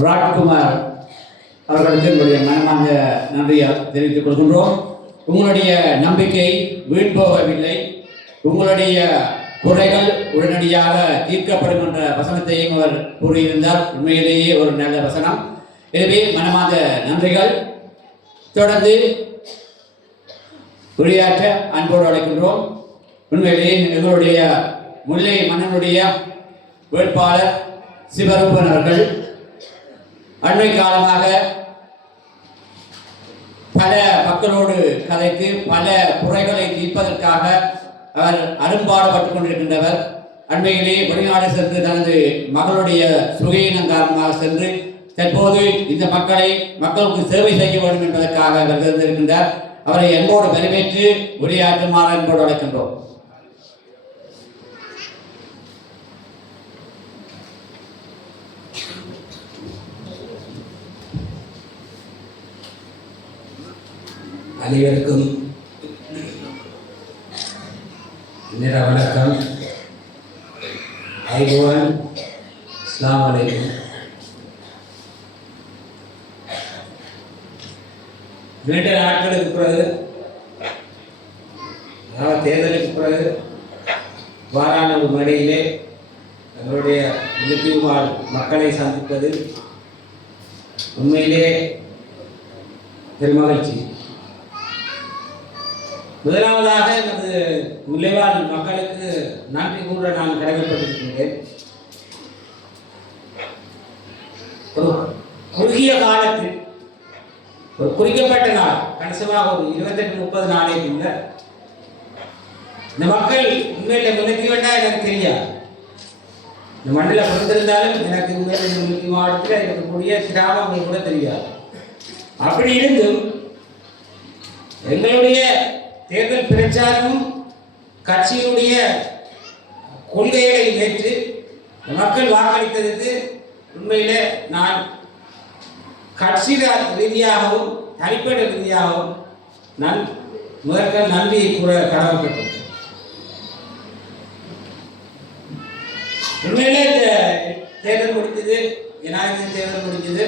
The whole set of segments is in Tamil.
ராஜ்குமார் அவர்களுக்கு என்னுடைய மனமார்ந்த நன்றியை தெரிவித்துக் கொள்கின்றோம். உங்களுடைய நம்பிக்கை வீண் போகவில்லை. உங்களுடைய குறைகள் உடனடியாக தீர்க்கப்படும் என்ற வசனத்தையும் அவர் கூறியிருந்தார். உண்மையிலேயே ஒரு நல்ல வசனம். எனவே மனமார்ந்த நன்றிகள். தொடர்ந்து உரையாற்ற அன்போடு அழைக்கின்றோம். உண்மையிலேயே எங்களுடைய முல்லை மன்னனுடைய வேட்பாளர் சிவரூபன் அவர்கள் அண்மை காலமாக பல மக்களோடு கதைத்து பல குறைகளை தீர்ப்பதற்காக அவர் அரும்பாடுபட்டுக் கொண்டிருக்கின்றவர். அண்மையிலே வெளிநாடு சென்று தனது மகளுடைய சுகையினம் காரணமாக சென்று தற்போது இந்த மக்களுக்கு சேவை செய்ய வேண்டும் என்பதற்காக அவர் இருந்திருக்கின்றார். அவரை அன்போடு வரவேற்று உரையாற்றுமாறு அன்போடு அழைக்கின்றோம். அனைவருக்கும் நேர வணக்கம். ஐபோன் அஸ்ஸலாமு அலைக்கும். நீண்ட நாட்களுக்கு பிறகு தேர்தலுக்கு பிறகு வாராணவு மேடையிலே எங்களுடைய முல்லைத்தீவு மக்களை சந்திப்பது உண்மையிலே பெருமகிழ்ச்சி. முதலாவதாக எனது முல்லைவாழ் மக்களுக்கு நன்றி கூற நான் கடமைப்பட்டிருக்கின்றேன். ஒரு குறுகிய காலத்தில் ஒரு குறிக்கப்பட்ட நாள் கணிசமாக ஒரு 28-30 நாளைக்குள்ள இந்த மக்கள் உண்மையில முன்னேற்றி வேண்டாம் எனக்கு தெரியாது. இந்த மண்ணில் பிறந்திருந்தாலும் எனக்கு உண்மையில முல்லைத்தீவு மாவட்டத்தில் இருக்கக்கூடிய கிராமங்கள் கூட தெரியாது. அப்படி இருந்தும் எங்களுடைய தேர்தல் பிரச்சாரமும் கட்சியினுடைய கொள்கைகளை ஏற்று மக்கள் வாக்களித்ததற்கு உண்மையில நான் கட்சி ரீதியாகவும் தனிப்பட்ட ரீதியாகவும் நான் முதற்க நன்றியை கூற கடமைப்பட்டேன். உண்மையில இந்த தேர்தல் முடிந்தது, ஜனாதிபதி தேர்தல் முடிஞ்சது.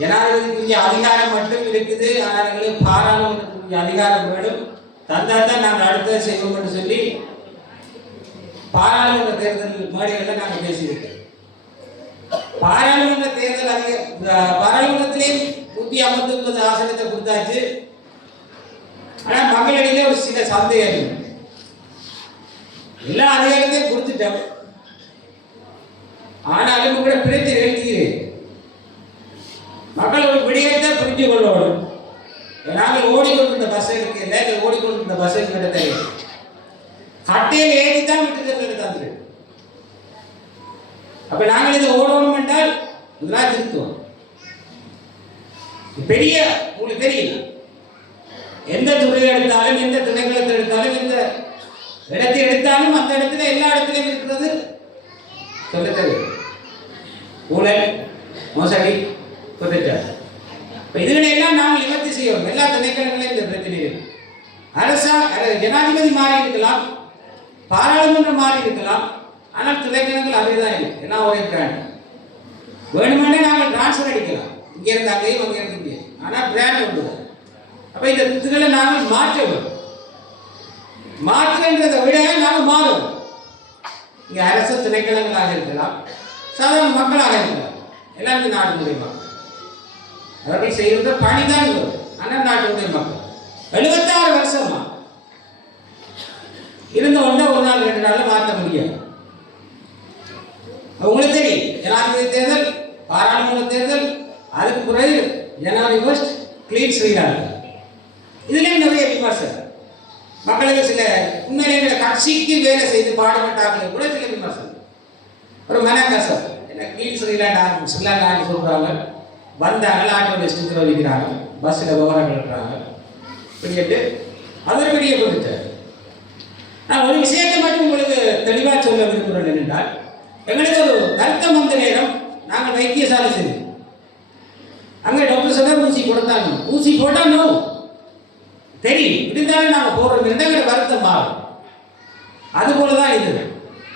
ஜனாதிபதிக்குரிய அதிகாரம் மட்டும் இருக்குது, ஆனால் எங்களுக்கு பாராளுமன்றத்துக்குரிய அதிகாரம் வேணும். தந்தால் தான் நாங்கள் அடுத்த செய்வோம் என்று சொல்லி பாராளுமன்ற தேர்தல் மேடைகளில் நாங்கள் பேசியிருக்கோம். பாராளுமன்ற தேர்தல் பாராளுமன்றத்திலே 159 ஆசனத்தை கொடுத்தாச்சு. ஆனால் மக்களிடையே ஒரு சில சந்தேகம். எல்லா அதிகாரத்தையும் கொடுத்துட்டோம், ஆனாலும் கூட பிரச்சனை எழுத்துகிறேன். மக்கள் ஒரு விடயத்தை புரிஞ்சு கொள்ளணும். நாங்கள் ஓடிக்கொண்டிருந்த பஸ் இல்லை, ஓடிக்கொண்டிருந்த பஸ் கிட்ட கட்டையில் ஏறித்தான் விட்டு தந்துரு. அப்ப நாங்கள் இதை ஓடணும் என்றால் இதெல்லாம் திருத்துவோம். பெரிய உங்களுக்கு தெரியும், எந்த துறையை எடுத்தாலும் எந்த திணைக்களத்தை எடுத்தாலும் எந்த இடத்தை எடுத்தாலும் அந்த இடத்துல எல்லா இடத்துலையும் இருக்கிறது சொல்ல தெரியும். ஊழல், மோசடி, குற்றச்சாட்டு. இதுகளை எல்லாம் நாங்கள் நிவர்த்தி செய்யணும். எல்லா திணைக்களங்களையும் இந்த பிரச்சனைகள் ஜனாதிபதி மாறி இருக்கலாம், பாராளுமன்றம் மாறி இருக்கலாம், ஆனால் திணைக்களங்கள் அப்படிதான் இல்லை. எல்லாம் ஒரே பிராண்ட். வேணுமென்றே நாங்கள் டிரான்ஸ்ஃபர் அடிக்கலாம், இங்கே இருந்து அங்கேயும் அங்கே இருந்து இங்கே. ஆனால் பிராண்ட் உண்டு. அப்போ இந்த இதுகளை நாங்கள் மாற்ற வேண்டும். மாற்றுகின்றதை விட நாங்கள் மாறும். இங்கே அரசு திணைக்களங்களாக இருக்கலாம், சாதாரண மக்களாக இருக்கலாம், எல்லாருமே நாட்டினுடைய மக்கள். அவர்கள் செய்கிற பணிதான் வரும். ஆனால் நாட்டினுடைய மக்கள் 76 வருஷமா இருந்த ஒன்றை ஒரு நாள் 2 நாளில் மாற்ற முடியாது. உங்களுக்கு தெரியும், ஜனாதிபதி தேர்தல், பாராளுமன்ற தேர்தல், அதுக்கு பிறகு ஜனவரி 1 கிளீன் ஸ்ரீலங்கா. இதுலேயும் நிறைய விமர்சனம். மக்களுக்கு சில உண்மையிலே கட்சிக்கு வேலை செய்து பாடுபட்டார்கள் கூட சில விமர்சனம். ஒரு மனக்கசம், என்ன கிளீன் ஸ்ரீலங்கான்னு சொல்கிறாங்க. வந்தாங்க, ஆட்டோவில் ஸ்டிக்கர் வலிக்கிறாங்க, பஸ்ஸில் விவரம் கட்டுறாங்க. இப்படிட்டு அது ஒரு பெரிய கொடுத்தார். நான் ஒரு விஷயத்தை மட்டும் உங்களுக்கு தெளிவாக சொல்ல விரும்புகிறேன். என்னென்றால், எங்களுக்கு ஒரு வருத்தம் வந்த நேரம் நாங்கள் வைத்தியசாலை செஞ்சோம். அங்கே டாக்டர் சொன்னார் ஊசி கொடுத்தாங்க. ஊசி போட்டால் நோ தெரியும், இருந்தாலும் நாங்கள் போடுறோம். எங்களை வருத்தம் மாறும். அதுபோல தான் இது.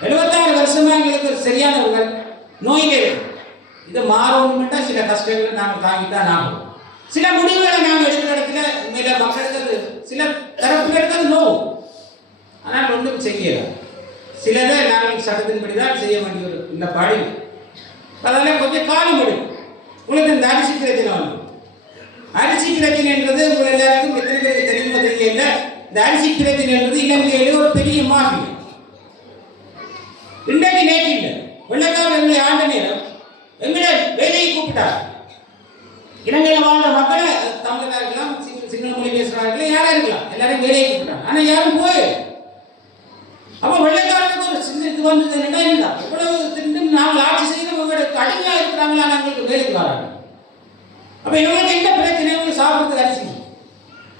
76 வருஷமா எங்களுக்கு சரியானவர்கள் நோய்கள் இது மாறணும்னா சில கஷ்டங்களை நாங்கள் தாங்கித்தான் ஆகும். சில முடிவுகளை நாங்கள் எடுக்கிற இடத்துல உண்மையில மக்களுக்கு சில தரப்புல இருக்கிறது நோவும், ஆனால் ஒன்றும் செய்யலாம். சிலதை நாங்கள் சட்டத்தின்படி தான் செய்ய வேண்டிய ஒரு இந்த பாடி. அதெல்லாம் கொஞ்சம் காலம் எடுக்கும். உங்களுக்கு இந்த அரிசி பிரச்சனை வந்து அரிசி பிரச்சனைன்றது உங்கள் எல்லாருக்கும் எத்தனை பேருக்கு தெரியுமோ தெரியல. இந்த அரிசி பிரச்சனைன்றது இலங்கையிலே ஒரு பெரிய மாஃபியா. இன்றைக்கு நேற்று இல்லை, வெள்ளக்காரர் எங்களை ஆண்ட நேரம் எங்களை வேலையை கூப்பிட்டார். இலங்கையில் வாழ்ந்த மக்களை தமிழராக இருக்கலாம், சிங்கள மொழி பேசுகிறார்கள், யாராக இருக்கலாம், எல்லாரும் வேலையை கூப்பிட்டாங்க. ஆனால் யாரும் போய் அப்போ வெள்ளைக்காரனுக்கு ஒரு சின்ன இது வந்தது என்னடா இவ்வளவு திட்டம் நாங்கள் ஆட்சி செய்யணும், உங்களுக்கு அடிமையாக இருக்கிறாங்களா, நாங்களுக்கு வேலைக்கு வராங்க. அப்போ இவங்களுக்கு என்ன பிரச்சனை, இவங்களுக்கு சாப்பிட்றதுக்கு அரிசி.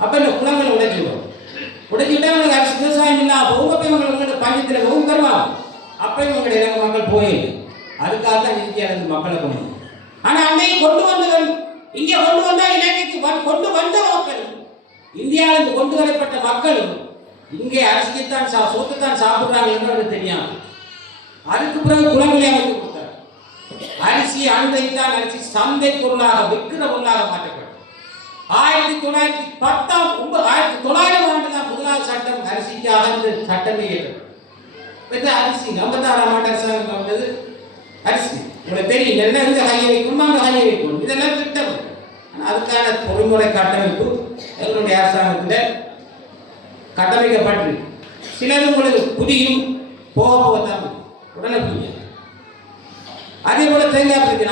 அப்போ இந்த குளங்களை உடைச்சிடுவோம், உடைச்சிவிட்டா இவங்களுக்கு அரிசி விவசாயம் இல்லாமல் போகும். அப்போ இவங்க உங்களோட பஞ்சத்தில் போகும் தருவாங்க. அப்போ இவங்களுடைய இலங்கை மக்கள் போயிடு. அதுக்காக தான் இந்தியாவிலிருந்து மக்களை கொண்டு. ஆனால் அன்னைக்கு கொண்டு வந்தவன் இங்கே கொண்டு வந்தால் இலங்கைக்கு கொண்டு வந்த மக்கள், இந்தியாவிலிருந்து கொண்டு வரப்பட்ட மக்களும் இங்கே அரிசியைத்தான் சொத்துத்தான் சாப்பிட்றாங்க என்று தெரியாது. அதுக்கு பிறகு குளங்களை அமைத்து கொடுத்தார். அரிசி அன்றைத்தான் அரிசி சந்தை பொருளாக விற்கிற பொருளாக மாற்றப்பட்டது. 1910 ஆண்டு தான் முதலாவது சட்டம் அரிசிக்காக சட்டம் இயற்றது. அரிசி 56ஆம் ஆண்டு அரசாங்கம் வந்தது. அரிசி உங்களுக்கு தெரியும், என்ன இந்த கையை வைக்கணும், அங்கே கையை வைக்கணும், இதெல்லாம் திட்டம். ஆனால் அதுக்கான பொறிமுறை கட்டமைப்பு எங்களுடைய அரசாங்கத்தில் கட்டமைக்கப்பட்டு சிலது உங்களுக்கு புரியும், போக போகத்தான் உடனே புரியும். அதே போல தேங்காய் பிரச்சனை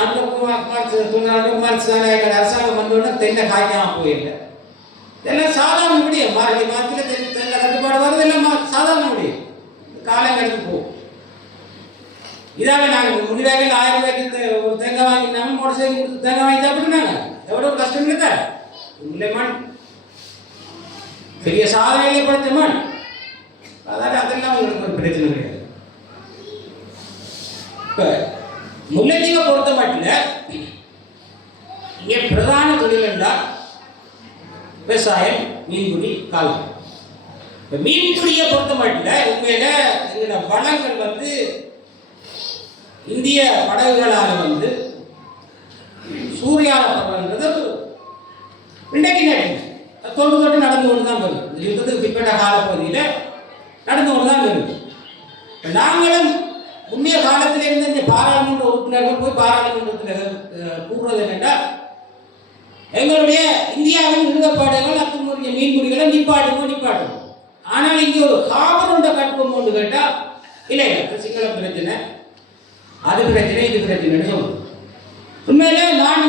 அரசாங்கம் வந்தோடனே தென்னை காய்க்காம போயில்லை. இதெல்லாம் சாதாரண முடியும். மார்கழி மாதத்தில் தேங்காய் தட்டுப்பாடு வருது, எல்லாம் சாதாரண முடியும். காலம் கழித்து போகும். இதாக நாங்கள் முடிவாக 1000 ரூபாய்க்கு ஒரு தேங்காய் வாங்கினாங்க, மோட்டர் சைக்கிள் கொடுத்து தேங்காய் வாங்கி சாப்பிட்டுனாங்க. எவ்வளோ கஷ்டம் இல்லை இல்லைமான், பெரிய சாதனைகளை படுத்தமான். அதாவது அதெல்லாம் உங்களுக்கு ஒரு பிரச்சனை கிடையாது. இப்போ முல்லைத்தீவை பொறுத்த மட்டும் இங்கே பிரதான தொழில் என்றால் விவசாயம், மீன்பிடி, கால்நடை. இப்போ மீன்பிடியை பொறுத்த மட்டும் உண்மையில எங்களோட வளங்கள் வந்து இந்திய படகுகளால் வந்து சூறையாடப்படுறது இன்றைக்கு தொட்டு நடந்து கொண்டு தான் வரும். யுத்தத்துக்கு பிற்பட்ட காலப்பகுதியில் நடந்து கொண்டு தான் வரும். நாங்களும் முன்னைய காலத்திலிருந்து இந்த பாராளுமன்ற உறுப்பினர்கள் போய் பாராளுமன்றத்தில் கூறுவது என்னென்றால் எங்களுடைய இந்தியாவின் நிறுவப்பாடுகள் அத்துமுறைய மீன்பிடிகளை நிப்பாட்டும். ஆனால் இங்கே ஒரு காபருண்ட கட்டுப்பம் ஒன்று கேட்டால் இல்லை, சிங்கள பிரச்சனை, அது பிரச்சனை, இது பிரச்சனைன்னு சொல்லுவோம். உண்மையிலே நான்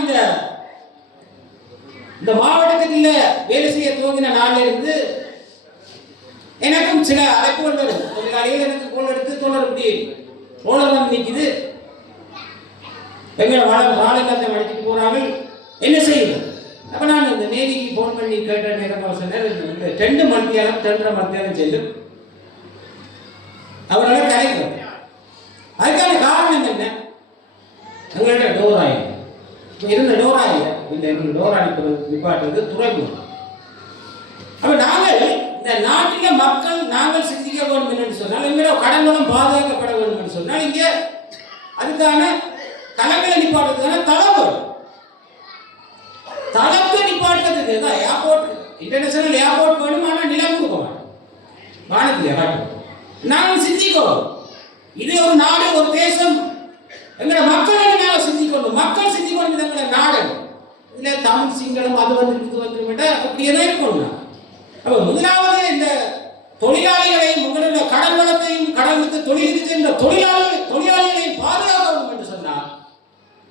இந்த மாவட்டத்தில் வேலை செய்ய துவங்கின நாளில் இருந்து எனக்கும் சில அழைப்புகள் வரும். தொழிலாளிகள் எனக்கு கோல் எடுத்து தொடர்புடி ரோலர் வந்து நிற்கிது, எங்களை வாழை அடிச்சுட்டு போகிறாங்க, என்ன செய்யுது? அப்போ நான் இந்த நேவிக்கு ஃபோன் பண்ணி கேட்ட நேரம் சொன்னேன், 2 மணித்தியாலம் 2.5 மணித்தியாலம் செல்லும் அவரால் கிடைக்கும். அதுக்கான காரணம் என்ன? எங்கள்கிட்ட டோராயில் இருந்த டோராயில் இந்த எங்களுக்கு டோரா நிப்பாட்டுறது துறைமுகம். அப்போ நாங்கள் இந்த நாட்டில் மக்கள் நாங்கள் சிந்திக்க வேண்டும் என்று சொன்னால், எங்களோட கடன்களும் பாதுகாக்கப்பட வேண்டும் என்று சொன்னால் இங்கே அதுக்கான களங்களை நிப்பாட்டுறதுக்கான தளத்தை நிப்பாட்டுறதுக்கு தான் ஏர்போர்ட், இன்டர்நேஷனல் ஏர்போர்ட் வேணும். ஆனால் நிலம் கொடுக்க மாட்டோம், வானத்தில் காட்டும். நாங்கள் சிந்திக்கோம், இது ஒரு நாடு, ஒரு தேசம், எங்களோட மக்களை நாங்கள் சிந்திக்கணும். மக்கள் சிந்திக்கணும், இது எங்களோட நாடு. இதில் தமிழ் சிங்களம் அது வந்து இது வந்து அப்படியே தான் இருக்கணும். அப்போ முதலாவது இந்த தொழிலாளிகளையும் உங்களுடைய கடல் வளத்தையும் கடலுக்கு தொழிலுக்கு சென்ற தொழிலாளிகளையும் பாதுகாக்க வேண்டும் என்று சொன்னால்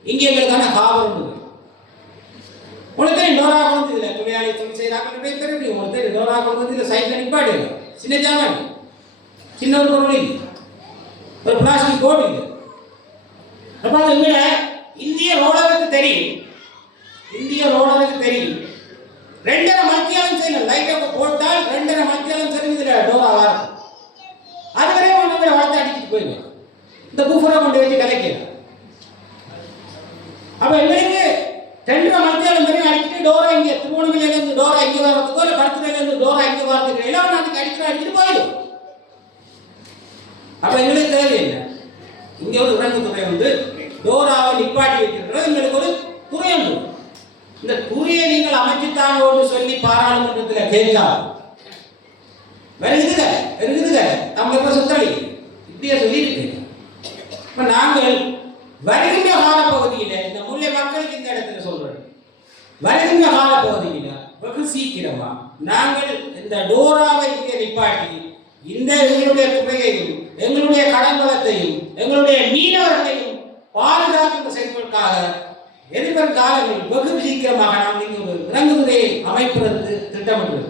இங்கே எங்களுக்கான காவல் உங்களுக்கு டோரா கொண்டு இதில் தொழிலாளி தொழில் செய்கிறாங்க தெரியும். உங்களுக்கு டோரா கொண்டு இதில் சைக்கிள் நிப்பாடு சின்ன ஜாமான், சின்ன ஒரு பொருள், ஒரு பிளாஸ்டிக் போட்டு இல்லை. அப்போ அதை விட இந்திய ரோடருக்கு தெரியும், 2.5 மணித்தியாலம் செய்யணும். லைட்டை போட்டால் 2.5 மணித்தியாலம் தெரிஞ்சதுல டோரா வரும். அதுவரை உங்களை வளர்த்து அடிச்சுட்டு போயிடுவோம். இந்த பூஃபரை கொண்டு வச்சு கலைக்கலாம். அப்போ எங்களுக்கு 2.5 மணித்தியாலம் தெரியும் அடிச்சுட்டு டோரா இங்கே திருவண்ணாமலையிலேருந்து டோரா இங்கே வர்றதுக்கோ இல்லை கடத்துறையிலேருந்து டோரா இங்கே வர்றதுக்கு எல்லாம் நாட்டுக்கு அடிச்சுட்டு போயிடும். அப்போ எங்களுக்கு தேவையில்லை. இங்கே ஒரு உடம்பு துறை வந்து டோராவை நிப்பாட்டி வைக்கிறது எங்களுக்கு ஒரு துறை உண்டு. இந்த துறையை நீங்கள் அமைச்சுத்தாங்கன்னு சொல்லி பாராளுமன்றத்தில் கேட்காது வருகுதுங்க தமிழக சுத்தளி இப்படியே சொல்லியிருக்கு. இப்போ நாங்கள் வருகின்ற காலப்பகுதியில் இந்த முல்லை மக்களுக்கு இந்த இடத்துல சொல்றோம், வருகின்ற காலப்பகுதியில் வெகு சீக்கிரமா நாங்கள் இந்த டோராவை இங்கே நிப்பாட்டி இந்த எங்களுடைய துறையையும் எங்களுடைய கடம்பலத்தையும் எங்களுடைய மீனவர்களையும் பாதுகாப்பு செய்வதற்காக எதிர்வரும் காலங்களில் வெகு சீக்கிரமாக நாம் இங்கே ஒரு இறங்குமுறையை அமைப்பதற்கு திட்டமிட்டுள்ளது.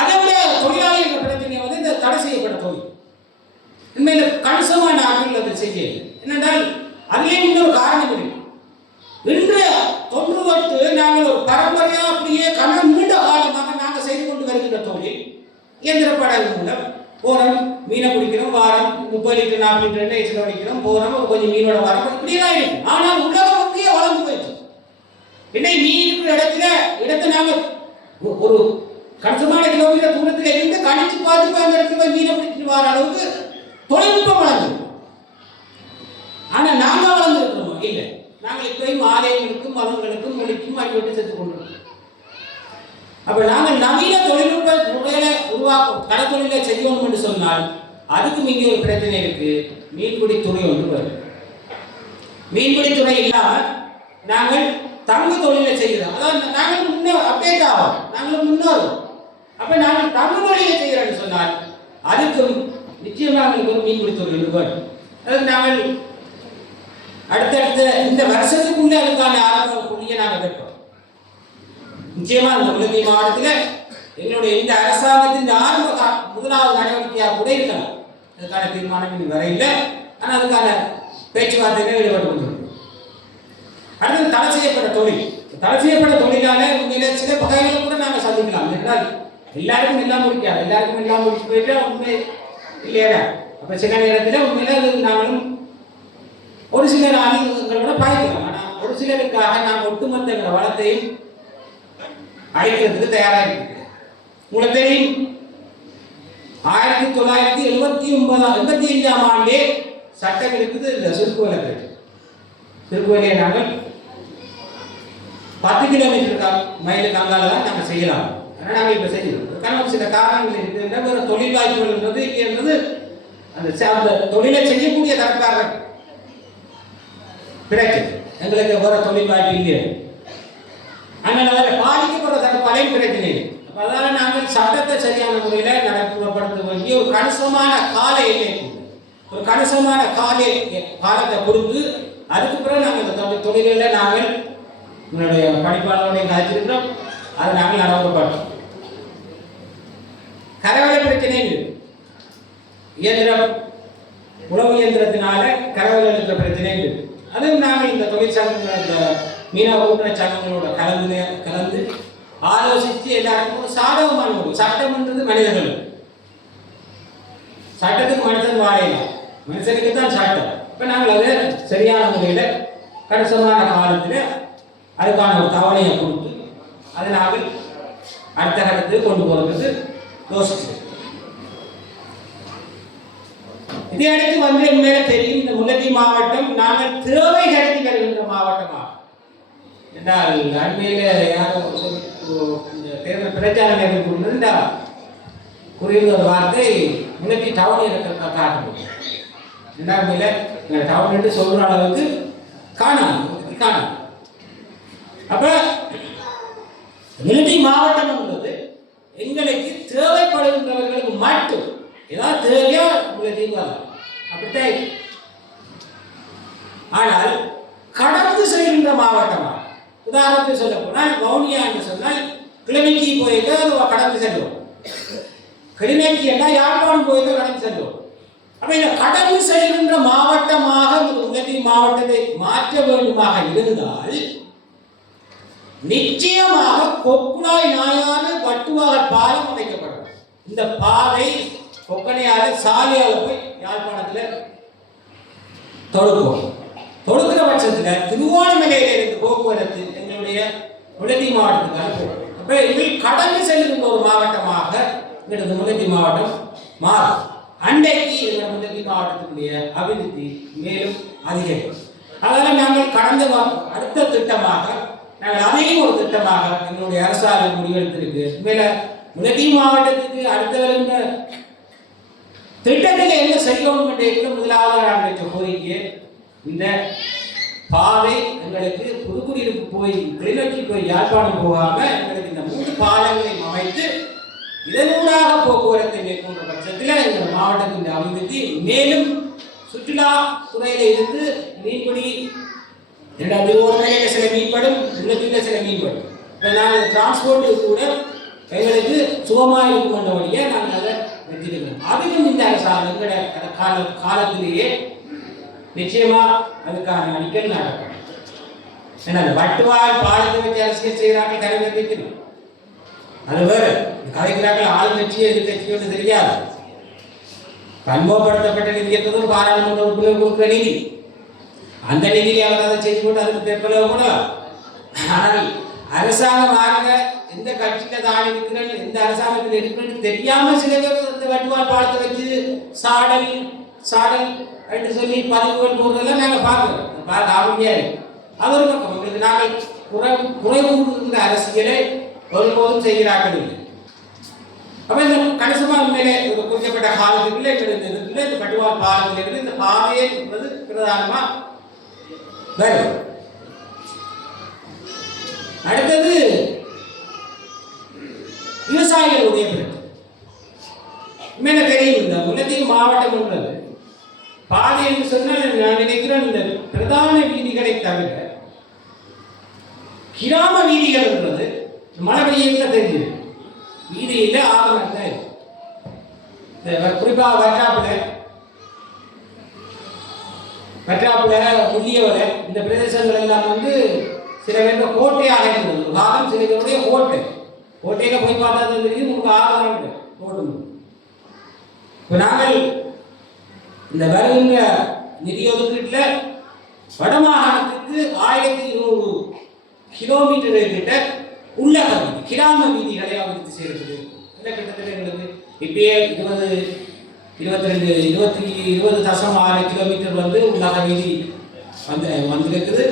அதனுடைய தொழிலாளர்கள் பிரச்சனை வந்து இந்த தடை செய்யப்பட்ட தொழில் உண்மையில் கணிசமான ஆட்கள் அதை செய்ய என்னென்றால் அதிலே இன்னொரு காரணம் இருக்கு. இன்று தொன்று தொட்டு நாங்கள் ஒரு பரம்பரையா அப்படியே நீண்ட காலமாக நாங்கள் செய்து கொண்டு வருகின்ற தொழில் இயந்திர படகு மூலம் போறோம், மீனை பிடிக்கிறோம், வாரம் 30 லிட்டர் 40 லிட்டர் எண்ணெய் செலவழிக்கிறோம், போறோம், ஒரு கொஞ்சம் மீனோட வரம் இப்படியெல்லாம் இருக்கு. ஆனால் உலகம் அப்படியே வளர்ந்து போயிடுச்சு. இன்னைக்கு மீன் இருக்கிற இடத்தை நாங்கள் ஒரு கணிசமான கிலோமீட்டர் தூரத்தில் இருந்து கணிச்சு பார்த்து அந்த இடத்துல போய் மீனை பிடிச்சிட்டு வர அளவுக்கு தொழில்நுட்பம் வளர்ந்து. ஆனா நாங்க வளர்ந்துருக்கிறோமா? இல்லை. நாங்கள் இப்பயும் ஆலயங்களுக்கும் மதங்களுக்கும் மொழிக்கும் அடிபட்டு செத்து கொண்டிருக்கோம். அப்ப நாங்கள் நவீன தொழில்நுட்ப முறையில உருவாக்கும் கடற்தொழிலை செய்யணும் என்று சொன்னால் அதுக்கும் இங்கே ஒரு பிரச்சனை இருக்கு. மீன்பிடி துறை ஒன்று வரும். மீன்பிடி துறை இல்லாம நாங்கள் தங்கு தொழிலை செய்கிறோம். அதாவது நாங்கள் முன்னே அப்டேட் ஆகும், நாங்கள் முன்னோரும். அப்ப நாங்கள் தங்கு தொழிலை செய்கிறோம்னு சொன்னால் அதுக்கும் நிச்சயமாக ஒரு மீன்பிடி தொழில் வரும். அதாவது நாங்கள் அடுத்தடுத்த இந்த வருஷத்துக்குள்ளே அதுக்கான ஆரம்ப புள்ளியை நாங்கள் பெற்றோம். நிச்சயமா இந்த முல்லைத்தீவு மாவட்டத்தில் எங்களுடைய இந்த அரசாங்கத்தின் ஆரம்ப முதலாவது நடவடிக்கையாக கூட இருக்கலாம். அதுக்கான தீர்மானம் இன்னும் வர இல்லை. ஆனால் அதுக்கான பேச்சுவார்த்தையில ஈடுபட்டு கொண்டிருக்கிறோம். அடுத்தது தடை செய்யப்பட்ட தொழில். தடை செய்யப்பட்ட தொழிலால உண்மையிலே சில பகைகளை கூட நாங்கள் சந்திக்கலாம். என்றால் எல்லாருக்கும் எல்லாம் முடிக்காது, எல்லாருக்கும் எல்லாம் முடிச்சு போயிட்டு உண்மை இல்லையா? அப்ப சில நேரத்தில் உண்மையில அது நாங்களும் ஒரு சிலர் ஆளுங்களோட பாய்க்கலாம். ஆனால் ஒரு சிலருக்காக நாம் ஒட்டுமொத்த வளத்தையும் அழைக்கிறதுக்கு தயாராக இருக்கு. உங்களுக்கு தெரியும் 1985ஆம் ஆண்டே சட்டம் இருக்குது. இந்த சுருக்கு வழக்கு சுருக்கு வலையை நாங்கள் 10 கிலோமீட்டர் மைலுக்கு அங்கால தான் நாங்கள் செய்யலாம். ஆனால் நாங்கள் இப்போ செய்யணும். அதுக்கான சில காரணங்கள் இருக்குது. ஒரு தொழில் வாய்ப்புகள்ன்றது இங்கிறது அந்த தொழிலை செய்யக்கூடிய தரக்காரர் பிரச்சனை எங்களுக்கு வர தொழில் வாய்ப்பு இல்லை. ஆனால் அதில் பாதிக்கப்படுற தரப்பாலையும் பிரச்சனை இல்லை. அப்போ அதனால் நாங்கள் சட்டத்தை சரியான முறையில் நடைமுறைப்படுத்த வேண்டிய ஒரு கணிசமான கால எல்லை, ஒரு கணிசமான காலத்தை கொடுத்து அதுக்கு பிறகு நாங்கள் இந்த தொழில்களில் நாங்கள் உங்களுடைய படிப்பாளருடைய கதைச்சிருக்கிறோம். அதை நாங்கள் நடைமுறைப்படுத்தோம். கரவலை பிரச்சனை இயந்திரம் உழவு இயந்திரத்தினால கரவலை இருக்கிற பிரச்சனை இருக்குது. அதுவும் நாங்கள் இந்த தொழிற்சங்கங்கள் இந்த மீனவ கூட்டுறவு சங்கங்களோட கலந்து ஆலோசித்து எல்லாருக்கும் ஒரு சாதகமான ஒரு சட்டம்ன்றது மனிதர்கள். சட்டத்துக்கு மனுஷன் வாழையிலாம், மனுஷனுக்கு தான் சட்டம். இப்போ நாங்கள் அதை சரியான முறையில் கணிசமான காலத்தில் அதுக்கான ஒரு தவணையை கொடுத்து அதை நாங்கள் அடுத்த கட்டத்துக்கு கொண்டு போகிறதுக்கு யோசிச்சு. இதை அடுத்து வந்து உண்மையில தெரியும் இந்த முல்லைத்தீவு மாவட்டம் நாங்கள் தேவை கருதி வருகின்ற மாவட்டமாக என்றால் அண்மையில யாரும் தேர்தல் பிரச்சாரம் மேற்கொண்டு குறிப்பிட்ட ஒரு வார்த்தை முல்லைத்தீவு டவுன் இருக்கிற காட்டணும். ரெண்டாவது டவுன் என்று சொல்ற அளவுக்கு காணும். அப்ப முல்லைத்தீவு மாவட்டம் என்பது எங்களுக்கு தேவைப்படுகின்றவர்களுக்கு மட்டும் ஏதாவது தேவையா முல்லைத்தீவு அப்படித்தான். ஆனால் கடந்து செல்கின்ற மாவட்டமா உதாரணத்துக்கு சொல்ல போனால் வவுனியா என்று சொன்னால் கிளிநொச்சி போயிருக்க கடந்து செல்வோம், கிளிநொச்சி என்றால் யாழ்ப்பாணம் போயிருக்க கடந்து செல்வோம். அப்ப இந்த கடந்து செல்கின்ற மாவட்டமாக முல்லைத்தீவு மாவட்டத்தை மாற்ற வேண்டுமாக இருந்தால் நிச்சயமாக கொக்குநாய் நாயாறு வட்டுவாகல் பாலம் அமைக்கப்படும். இந்த பாதை கொக்கனையால சாலையால போய் யாழ்ப்பாணத்தில் தொடுக்கிற பட்சத்தில் திருவோணமலையில இருந்து போக்குவரத்து எங்களுடைய முல்லைத்தீவு மாவட்டத்துக்கு அனுப்புவோம். அப்ப இதில் கடந்து செல்கின்ற ஒரு மாவட்டமாக எங்களது முல்லைத்தீவு மாவட்டம் மாறும். அன்றைக்கு எங்கள் முன்னதி மாவட்டத்தினுடைய அபிவிருத்தி மேலும் அதிகரிக்கும். அதனால் நாங்கள் அடுத்த திட்டமாக நாங்கள் அதையும் ஒரு திட்டமாக எங்களுடைய அரசாங்கம் முடிவெடுத்திருக்கு. மேல முன்னதி மாவட்டத்துக்கு அடுத்த வருகின்ற திட்டத்தில் என்ன செய்யணும் என்ற முதலாவது நாங்கள் கோரிக்கை இந்த பாதை எங்களுக்கு புதுக்குடியிருப்பு போய் கிளிநொச்சி போய் யாழ்ப்பாணம் போகாம எங்களுக்கு இந்த 3 பாலங்களையும் அமைத்து இதனூடாக போக்குவரத்தை மேற்கொண்ட பட்சத்தில் எங்கள் மாவட்டத்தின் அபிவிருத்தி மேலும் சுற்றுலா துறையில இருந்து மீன்பிடி சில மீன்படும் உள்ளத்தில் சில மீன்படும். இப்போ நாங்கள் டிரான்ஸ்போர்ட் கூட எங்களுக்கு சுகமாக இருக்கும் என்ற வழியை நாங்கள் அதை வச்சிருக்கிறோம். அதுக்கும் இந்த அரசாங்கம் எங்களுடைய காலத்திலேயே நிச்சயமா அதுக்கான அடிக்கல் நடக்கும். ஏன்னா அந்த வட்டுவால் பாலத்தை வச்சு அரசியல் செய்கிறார்கள், தலைமை வைக்கணும். அது வேறு கலைக்கிறார்கள். ஆளுங்கட்சியோ எதிர்கட்சியோ தெரியாது. பன்முகப்படுத்தப்பட்ட நிதி என்பதும் பாராளுமன்ற உறுப்பினர் கொடுக்கிற நிதி. அந்த நிதியை அவர் அதை செய்து கொண்டு அதுக்கு தெற்பளவு போடலாம். ஆனால் அரசாங்கம் ஆக எந்த கட்சியில தான் இருக்கிறேன், எந்த அரசாங்கத்தில் இருக்கிறேன்னு தெரியாம சில பேர் இந்த வட்டுவால் பாலத்தை வச்சு சாடல் சாடல் என்று சொல்லி பதிவுகள் போடுறதெல்லாம் நாங்கள் பார்க்க முடியாது. அது ஒரு பக்கம். உங்களுக்கு நாங்கள் குறைவுகின்ற அரசியலை ஒருபோதும் செய்கிறார்கள் இல்லை. அப்போ இந்த கணிசமாக உண்மையிலே குறிக்கப்பட்ட காலத்துக்குள்ளே கிடைத்ததுக்குள்ளே இந்த வட்டுவால் பாலத்தில் இந்த பாதையை என்பது பிரதானமா வரும். அடுத்தது விவசாயிகளுடைய பிரச்சனை. உண்மையில தெரியும் இந்த முன்னத்தையும் மாவட்டம் உள்ளது பாதை என்று சொன்னால் நான் நினைக்கிறேன் இந்த பிரதான வீதிகளை தவிர கிராம வீதிகள் என்பது மழை பெய்யல தெரிஞ்சது வீதியில ஆகலாம் குறிப்பாக வற்றாப்புல முதியவரை இந்த பிரதேசங்கள் எல்லாம் வந்து சில பேருக்கு கோட்டையாக இருந்தது. காலம் சில பேருடைய கோட்டையில போய் பார்த்தா தெரியும் உங்களுக்கு ஆகலாம் கோட்டு. இப்போ நாங்கள் இந்த வருகின்ற நிதி ஒதுக்கீட்டில் வடமாகாணத்துக்கு 1200 கிலோமீட்டர் கிட்ட உள்ள பகுதி கிராம வீதிகளை அபிவிருத்தி செய்கிறது. இந்த கிட்டத்தட்ட எங்களுக்கு இப்பயே 20.6 கிலோமீட்டர் வந்து உள்ளக வீதி வந்திருக்குது.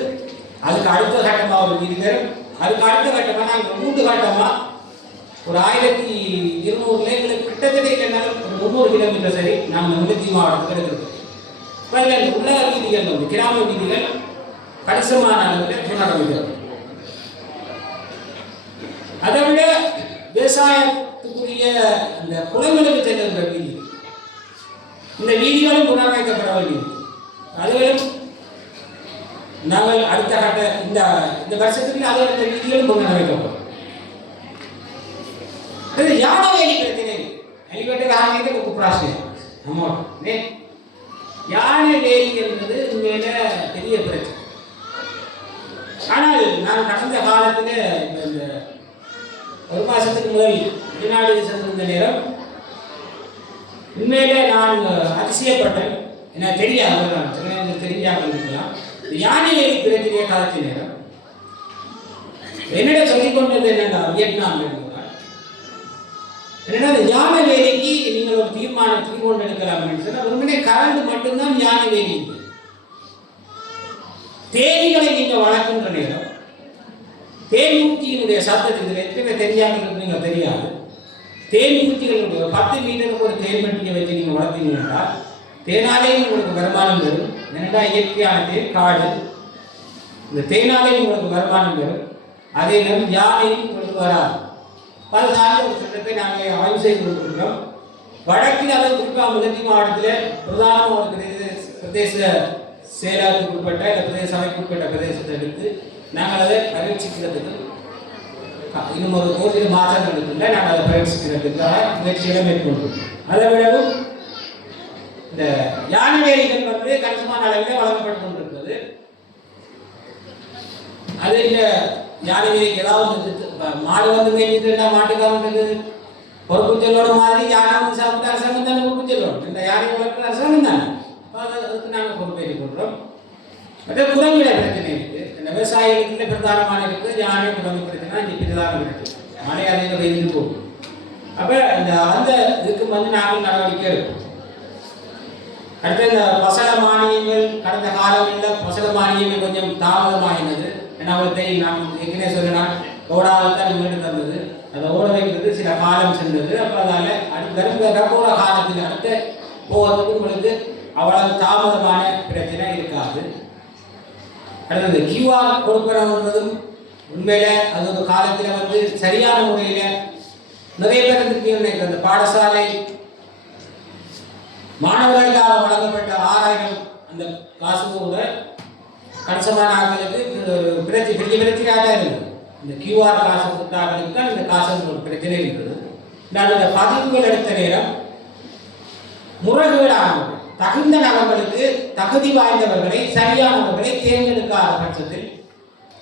அதுக்கு அடுத்த கட்டமாக ஒரு வீதி வரும். அதுக்கு அடுத்த கட்டமாக நாங்கள் 3 கட்டமாக ஒரு 1200 எங்களுக்கு கிட்டத்தட்ட இல்லைனாலும் ஒரு 300 கிலோமீட்டர் சரி நாங்கள் முன்னதி மாவட்டத்துக்கு எடுக்கிறது. உள்ள வீதிகள் வந்து கிராம வீதிகள் கணிசமான அளவில் புனரமைக்கிறது. அதை விட விவசாயத்துக்குரிய அந்த குளங்களுக்கு செல்லுகின்ற வீதி இந்த வீதிகளும் புனரமைக்கப்பட வேண்டியது. அதுகளும் நாங்கள் அடுத்த கட்ட இந்த வருஷத்துக்கு அது அந்த வீதிகளும் புனரமைக்கப்படும். யானை வேலி பிரச்சனை ஹெலிகாப்டர் ஆகிட்டு கூப்பிடாசு நம்ம யானை வேலி என்பது உண்மையில பெரிய பிரச்சனை. ஆனால் நான் கடந்த காலத்தில் இந்த 1 மாசத்துக்கு முதல் வெளிநாடு சென்றிருந்த நேரம் உண்மையிலே நான் அதிசயப்பட்டேன். எனக்கு தெரியாது தெரியாமல் இருக்கலாம். யானை வேலி பிரச்சனையை காலத்திய நேரம் என்னிடம் சொல்லிக் கொண்டது என்னென்னா வியட்நாம் என்னன்னா யானை வேலிக்கு நீங்கள் ஒரு தீர்வு எடுக்கலாம் சொன்னா வெறுமனே கரண்ட் மட்டும்தான் யானை வேலி. தேனிகளை நீங்கள் வளர்க்கின்ற நேரம் தேன்மூச்சியினுடைய சத்தத்துக்கு எத்தனை தெரியாமல் நீங்கள் தெரியாது. தேன்மூச்சிகளுடைய 10 மீட்டருக்கு ஒரு தேன்மட்டியை வச்சு நீங்கள் வளர்த்தீங்கன்னா தேனாலேயும் உங்களுக்கு வருமானம் வரும். ஏன்னா இயற்கையான தேன் காடு, இந்த தேனாலேயும் உங்களுக்கு வருமானம் வரும். அதே நேரம் யானையும் உங்களுக்கு வராது. பல நாள் ஒரு திட்டத்தை நாங்கள் ஆய்வு செய்து கொண்டிருக்கிறோம். வடக்கில் அதை குறிப்பாக முன்னதி மாவட்டத்தில் பிரதான ஒரு பிரதேச செயலாளருக்கு உட்பட்ட இல்லை பிரதேச சபைக்கு உட்பட்ட பிரதேசத்தை எடுத்து நாங்கள் அதை பரீட்சிக்கிறதுக்கு இன்னும் ஒரு ஓரிரு மாதங்களுக்குள்ள நாங்கள் அதை பரீட்சிக்கிறதுக்காக முயற்சிகளை மேற்கொண்டோம். அதை விடவும் இந்த யானை வேலிகள் வந்து கணிசமான அளவில் வழங்கப்பட்டு கொண்டிருக்கிறது. அது இந்த யானை வேலிக்கு ஏதாவது மாடு வந்து மேய்ச்சிட்டு மாட்டுக்காரங்களுக்கு பொறுப்பு செல்லோட மாதிரி யானை வந்து சாப்பிட்டு அரசாங்கம் தானே பொறுப்பு செல்லணும். இந்த யானை வளர்க்குற அரசாங்கம் தானே. அதுக்கு நாங்கள் பொறுப்பேற்றுக் கொள்கிறோம். மற்ற குரங்கிட பிரச்சனை இருக்குது. இந்த விவசாயிகளுக்குள்ள பிரதானமான இருக்குது யானை குரங்கு பிரச்சனை இங்கே பிரதான இருக்குது. மழை அதில் வெயிட்டு போகும். அப்போ அந்த இதுக்கு வந்து நாங்கள் நடவடிக்கை எடுப்போம். அடுத்து இந்த பசல மானியங்கள் கடந்த காலங்களில் பசல மானியங்கள் கொஞ்சம் தாமதமாகினது. ஏன்னா அவங்களுக்கு தெரியும், நான் ஏற்கனவே சொல்லினா ஓடாவில் தான் வீடு தந்தது, அதை ஓட வைக்கிறது சில காலம் சென்றது. அப்போ அதால் அடுத்த வரப்போகிற காலத்தில் அடுத்த போகிறதுக்கு உங்களுக்கு அவ்வளவு தாமதமான பிரச்சனை இருக்காது. அடுத்தது கியூஆர் கொடுக்கணுன்றதும் உண்மையில அது ஒரு காலத்தில் வந்து சரியான முறையில் நிறைய பேர் இருக்கு. அந்த பாடசாலை மாணவர்களுக்காக வழங்கப்பட்ட 6000 அந்த காசு கூட கணிசமான ஆட்களுக்கு பெரிய பிரச்சனையாக தான் இருந்தது. இந்த கியூஆர் காசு கொடுத்தாங்களுக்கு தான் இந்த காசு ஒரு பிரச்சனை இருந்தது. நான் இந்த பதிவுகள் எடுத்த நேரம் முறைகேடானவர்கள் தகுந்த நபர்களுக்கு தகுதி வாய்ந்தவர்களை சரியானவர்களை தேர்ந்தெடுக்காத பட்சத்தில்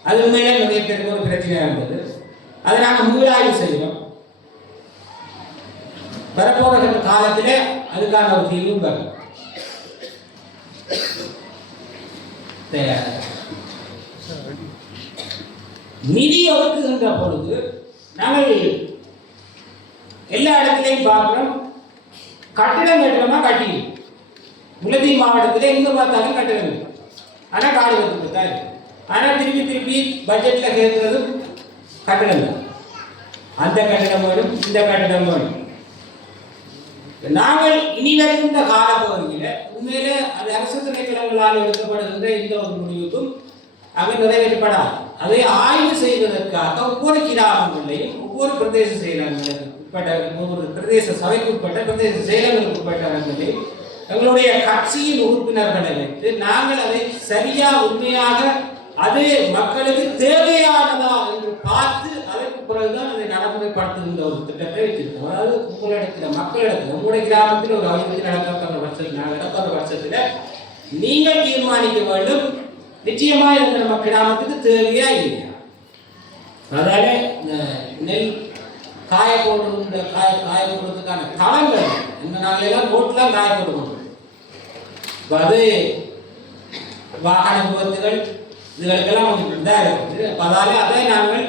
அது உண்மையிலே நிறைய பேருக்கு ஒரு பிரச்சனையாக இருந்தது. அதை நாங்கள் மீளாய்வு செய்கிறோம். வரப்போகிற காலத்தில் அதுக்கான ஒரு தீர்வும் வரும். நிதி ஒதுக்குகின்ற பொழுது நாங்கள் எல்லா இடத்திலையும் பார்க்கிறோம், கட்டிடம் கட்டுறோமா கட்டி முல்லைத்தீவு மாவட்டத்தில் எங்கே பார்த்தாலும் கட்டிடம், ஆனால் காடு கட்டுறது தான் இருக்கு. ஆனால் திருப்பி பட்ஜெட்டில் கேட்கறதும் கட்டிடம் தான். அந்த கட்டிடம் வேணும், இந்த கட்டிடம் வேணும். நாங்கள் இனி வருகின்ற காலப்பகுதியில் உண்மையிலே அது அரசு திணைக்களங்களால் எடுக்கப்படுகின்ற இந்த ஒரு முடிவுக்கும் அவை நிறைவேற்றப்படாது. அதை ஆய்வு செய்வதற்காக ஒவ்வொரு கிராமங்களையும் ஒவ்வொரு பிரதேச செயலகங்களுக்கு உட்பட்ட ஒவ்வொரு பிரதேச சபைக்கு உட்பட்ட பிரதேச செயலங்களுக்கு உட்பட்டவர்களையும் எங்களுடைய கட்சியின் உறுப்பினர்களை வைத்து நாங்கள் அதை சரியா உண்மையாக அது மக்களுக்கு தேவையானதா என்று பார்த்து அதற்கு பிறகுதான் அதை நடைமுறைப்படுத்துகின்ற ஒரு திட்டத்தை வச்சிருக்கோம். அதாவது உங்களிடத்தில் மக்களிடத்தில் உங்களுடைய கிராமத்தில் ஒரு அபிவிருத்தி நடக்கிற பட்சத்தில் நீங்கள் தீர்மானிக்க வேண்டும், நிச்சயமா இந்த நம்ம கிராமத்துக்கு தேவையா இல்லையா. அதால நெல் காய போடுறதுக்கான தளங்கள் இந்த நாளெல்லாம் ரோட்லாம் காய போட்டு கொண்டு அது வாகன விபத்துகள் இதுகளுக்கெல்லாம் கொஞ்சம் இதாக இருக்குது. அதால அதை நாங்கள்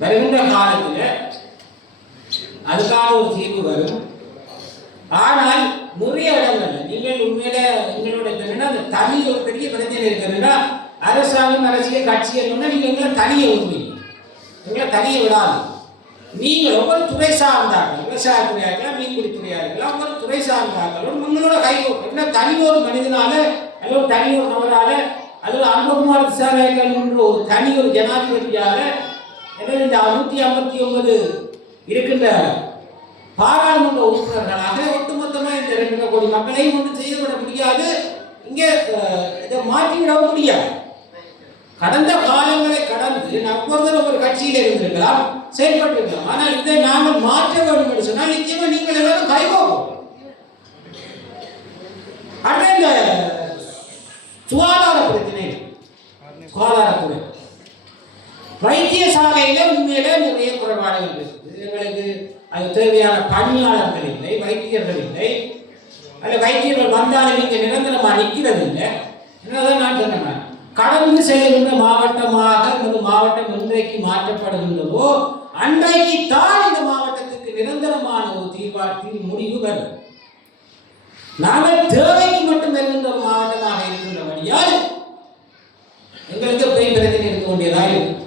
வருகின்ற காலத்தில் அதுக்கான ஒரு தீர்வு வரும். ஆனால் நிறைய இடங்கள்ல நீங்கள் உண்மையில எங்களோட என்னன்னா அந்த தனி ஒரு பெரிய பிரச்சனை இருக்குதுன்னா அரசாங்கம் அரசியல் கட்சிகள் நீங்க எங்களை தனியை விடுவீங்க, எங்களை தனியை விடாது. நீங்கள் ஒவ்வொரு துறை சார்ந்தார்கள், விவசாயத்துறையாக இருக்கலாம், மீன்பிடி துறையாக இருக்கலாம், ஒவ்வொரு துறை சார்ந்தார்களும் உங்களோட கைகோர்க்க தனி ஒரு மனிதனால அல்லது ஒரு தனி ஒரு நபரால அது அன்பகுமார் திசாநாயக்கர் என்ற ஒரு தனி ஒரு ஜனாதிபதியாக எனவே இந்த 159 இருக்கின்ற பாராளுமன்ற உறுப்பினர்களாக ஒட்டுமொத்தமாக இந்த 2 கோடி மக்களையும் ஒன்று செய்துவிட முடியாது. இங்கே இதை மாற்றிவிடவும் முடியாது. கடந்த காலங்களை கடந்து ஒவ்வொருத்தரும் ஒரு கட்சியில் இருந்திருக்கலாம், செயல்பட்டு இருக்கலாம். ஆனால் இதை நாங்கள் மாற்ற வேண்டும் என்று சொன்னால் நிச்சயமா நீங்கள் எல்லாரும் கைகோப்போம். அடுத்த இந்த சுகாதார பிரச்சனை, சுகாதாரத்துறை வைத்தியசாலையில உண்மையில நிறைய குறைபாடுகள் இருக்குது. எங்களுக்கு அது தேவையான பணியாளர்கள் இல்லை, வைத்தியர்கள் இல்லை. அல்ல வைத்தியர்கள் வந்தாலும் இங்கே நிரந்தரமா நிற்கிறது இல்லை. என்னதான் நான் சொன்னேன், கடந்து செல்கின்ற மாவட்டமாக இந்த மாவட்டம் இன்றைக்கு மாற்றப்படுகின்றதோ அன்றைக்கு தான் இந்த மாவட்டத்துக்கு நிரந்தரமான ஒரு தீர்வு முடிவு வரும். நாங்கள் தேவைக்கு மட்டும் வருகின்ற ஒரு மாவட்டமாக இருக்கின்றபடியால் எங்களுக்கு பெரிய பிரச்சனை இருக்க வேண்டியதாக இருக்கும்.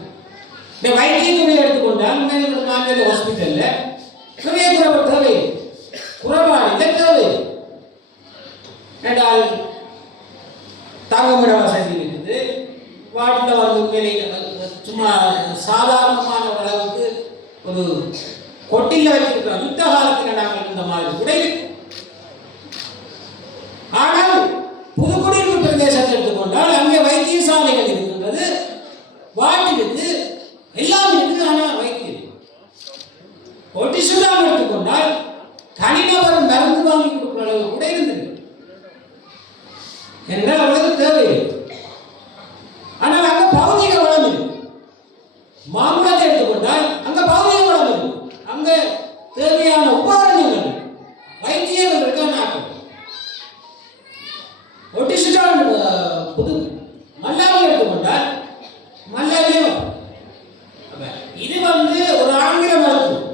இந்த வைத்தியத்துறை எடுத்துக்கொண்டால் மாநில ஹாஸ்பிட்டல்ல நிறைய தேவை, குறைபாடு இல்லை, தேவை என்றால் தங்குமிட வசதி இருக்குது. வாட்டில் வந்து உண்மையிலே சும்மா சாதாரணமான அளவுக்கு ஒரு கொட்டில வச்சிருக்கிறோம். யுத்த காலத்தில் நாங்கள் இந்த மாதிரி உடைவு. ஆனால் புதுக்குடியிருப்பு பிரதேசத்தை எடுத்துக்கொண்டால் அங்கே வைத்தியசாலைகள் இருக்கின்றது, வாட்டிலுக்கு எல்லாம் இருக்குது. ஆனால் வைத்தியம் ஒட்டிசுலாம் எடுத்துக்கொண்டால் தனிநபர் மருந்து வாங்கி கொடுக்குற அளவு கூட இருந்தது என்றால் அவளுக்கு தேவை. ஆனால் அங்க பௌதிக வளம் இருக்கு. மாம்பழத்தை எடுத்துக்கொண்டால் அங்க பௌதிக வளம் இருக்கு, அங்க தேவையான உபகரணங்கள் வைத்தியர்கள் இருக்க. ஒட்டிசுலாம் புது மல்லாவி எடுத்துக்கொண்டால் மல்லாவியும் இது வந்து ஒரு ஆங்கில மருத்துவம்.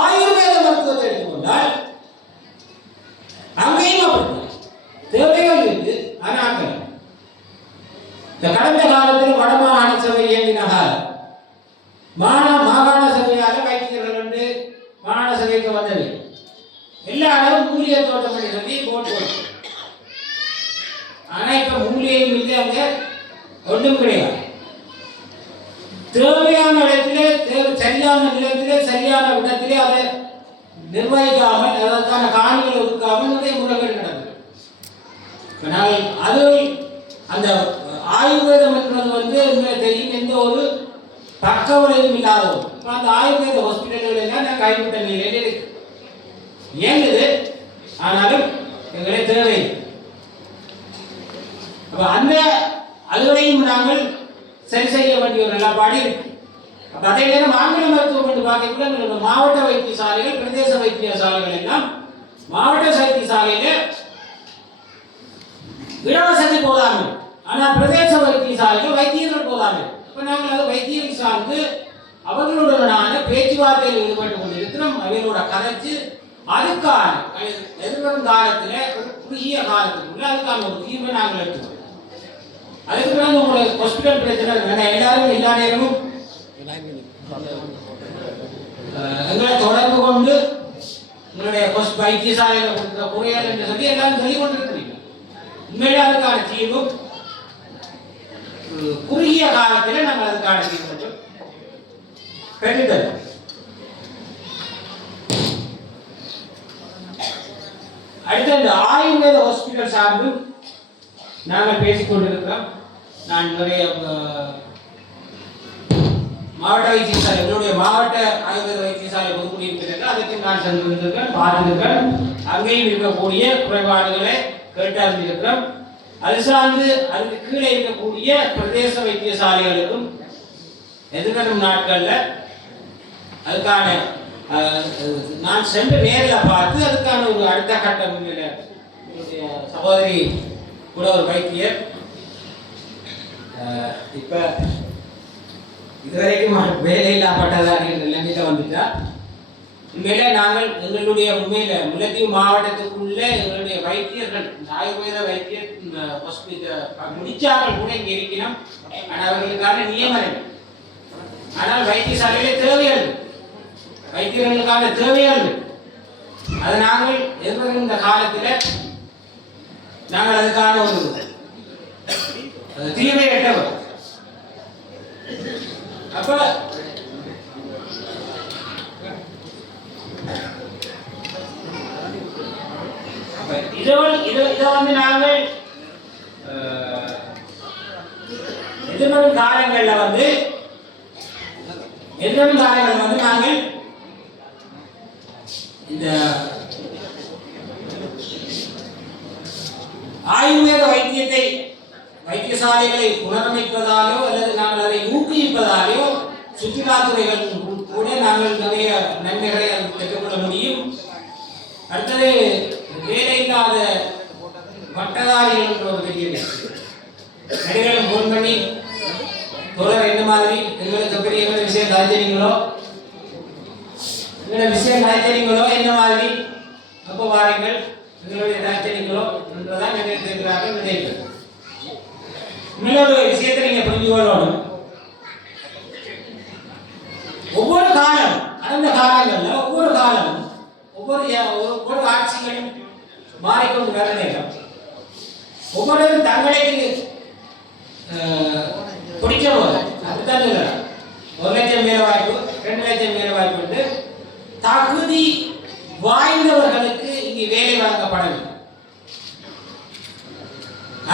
ஆயுர்வேத மருத்துவத்தை எடுத்துக்கொண்டால் ஆனாக்கள் இந்த கடந்த காலத்தில் வடமாகாண சபை இயங்கின காலம் மாகாண சபையால் வைத்தியர்கள் வந்து மாகாண சபைக்கு வந்தது எல்லாரும் மூலிகை தோட்டம் பண்ணி சொல்லி போட்டு. ஆனா இப்ப மூலிகையும் இல்லை, அங்க ஒன்றும் கிடையாது. தேவையான இடத்திலே சரியான நிலத்திலே சரியான இடத்திலே அதை நிர்வகிக்காமல் அதற்கான காணிகளை ஒதுக்காமல் நிறைய முறைகள் நடக்குது. நாங்கள் அது அந்த ஆயுர்வேதம் என்பது வந்து தெரியும் எந்த ஒரு பக்க விளைவும் இல்லாத அந்த ஆயுர்வேத ஹாஸ்பிட்டல்கள் எல்லாம் கைவிட்ட நிலையில் இருக்கு இயங்குது. ஆனாலும் எங்களை தேவை. அப்ப அந்த அதுவரையும் நாங்கள் சரி செய்ய வேண்டிய ஒரு நிலப்பாடு இருக்கு. அப்ப அதே நேரம் ஆங்கில மருத்துவம் என்று பார்க்கக்கூட மாவட்ட வைத்தியசாலைகள் பிரதேச வைத்தியசாலைகள் எல்லாம் மாவட்ட வைத்தியசாலையில இடவசதி போதாமல், ஆனால் பிரதேச வைத்தியசாலைகள் வைத்தியர்கள் போதாமல். அப்ப நாங்கள் அது வைத்தியம் சார்ந்து அவர்களுடனான பேச்சுவார்த்தையில் ஈடுபட்டு கொண்டிருக்கிறோம். அவர்களோட கதைச்சு அதுக்கான எதிர்வரும் காலத்தில் குறுகிய காலத்துக்குள்ள அதுக்கான ஒரு தீர்வை நாங்கள் எடுத்துக்கோம். அதுக்கு பிறகு உங்களுக்கு ஹாஸ்பிட்டல் பிரச்சனை எல்லாரும் எல்லா நேரமும் எங்களை தொடர்பு கொண்டு உங்களுடைய வைத்தியசாலையில் கொடுத்த குறையால் என்று சொல்லி எல்லாரும் சொல்லி கொண்டிருக்கிறீங்க. உண்மையிலே அதுக்கான தீர்வு குறுகிய காலத்தில் நாங்கள் அதுக்கான தீர்வு பெறுதல். அடுத்த இந்த ஆயுர்வேத ஹாஸ்பிட்டல் சார்ந்து நாங்கள் பேசிக்கொண்டிருக்கிறோம். நான் நிறைய மாவட்ட வைத்தியசாலை என்னுடைய மாவட்ட ஆயுர்வேத வைத்தியசாலை பொதுக்குடியிருப்பிற்கு அதற்கு நான் சென்றிருக்கிறேன், பார்த்திருக்கிறேன். அங்கேயும் இருக்கக்கூடிய குறைபாடுகளை கேட்டறிந்திருக்கிறோம். அது சார்ந்து அதுக்கு கீழே இருக்கக்கூடிய பிரதேச வைத்தியசாலைகளுக்கும் எதிர்வரும் நாட்களில் அதுக்கான நான் சென்று நேரில் பார்த்து அதுக்கான ஒரு அடுத்த கட்டம் என்னுடைய சகோதரி கூட ஒரு வைத்தியர் இப்ப இதுவரைக்கும் வேலை இல்லாப்பட்டதாக நிலைமையில வந்துட்டா. உண்மையில நாங்கள் எங்களுடைய உண்மையில முல்லைத்தீவு மாவட்டத்துக்குள்ள எங்களுடைய வைத்தியர்கள் ஆயுர்வேத வைத்தியர் முடிச்சார்கள் கூட இங்கே இருக்கணும். ஆனால் அவர்களுக்கான நியமனம், ஆனால் வைத்தியசாலையிலே தேவைகள் வைத்தியர்களுக்கான தேவைகள் அதை நாங்கள் எதிர்வருகின்ற காலத்தில் நாங்கள் அதுக்கான ஒரு தீர்வை எட்டவர். அப்ப இதை வந்து நாங்கள் எதிர்வரும் காலங்களில் வந்து நாங்கள் இந்த ஆயுர்வேத வைத்தியத்தை வைத்தியசாலைகளை புனரமைப்பதாலோ அல்லது நாங்கள் அதை ஊக்குவிப்பதாலோ சுற்றுலாத்துறைகள் கூட நாங்கள் நிறைய நன்மைகளை பெற்றுக்கொள்ள முடியும். அடுத்தது வேலை இல்லாத பட்டதாரிகள் ஒரு பெரிய நடிகளும் போன் பண்ணி தோழர் என்ன மாதிரி எங்களுக்கு பெரிய விஷயம் தாய்ச்சீங்களோ என்ன மாதிரி அப்போ வாருங்கள் எங்களுடைய தாய்ச்சீங்களோ என்றுதான் நினைத்திருக்கிறார்கள் நினைக்கிறார்கள். இன்னொரு விஷயத்தை நீங்க புரிஞ்சு கொள்ளணும். ஒவ்வொரு காலம் கடந்த காலங்கள்ல ஒவ்வொரு காலம் ஒவ்வொரு ஆட்சிகளும் மாறிக்கொண்டு வர நேரம் ஒவ்வொருவரும் தங்களுக்கு பிடிச்ச போது அதுதான் 1 லட்சம் வேலை வாய்ப்பு 2 லட்சம் வேலை வாய்ப்பு என்று தகுதி வாய்ந்தவர்களுக்கு இங்கு வேலை வழங்கப்படவில்லை.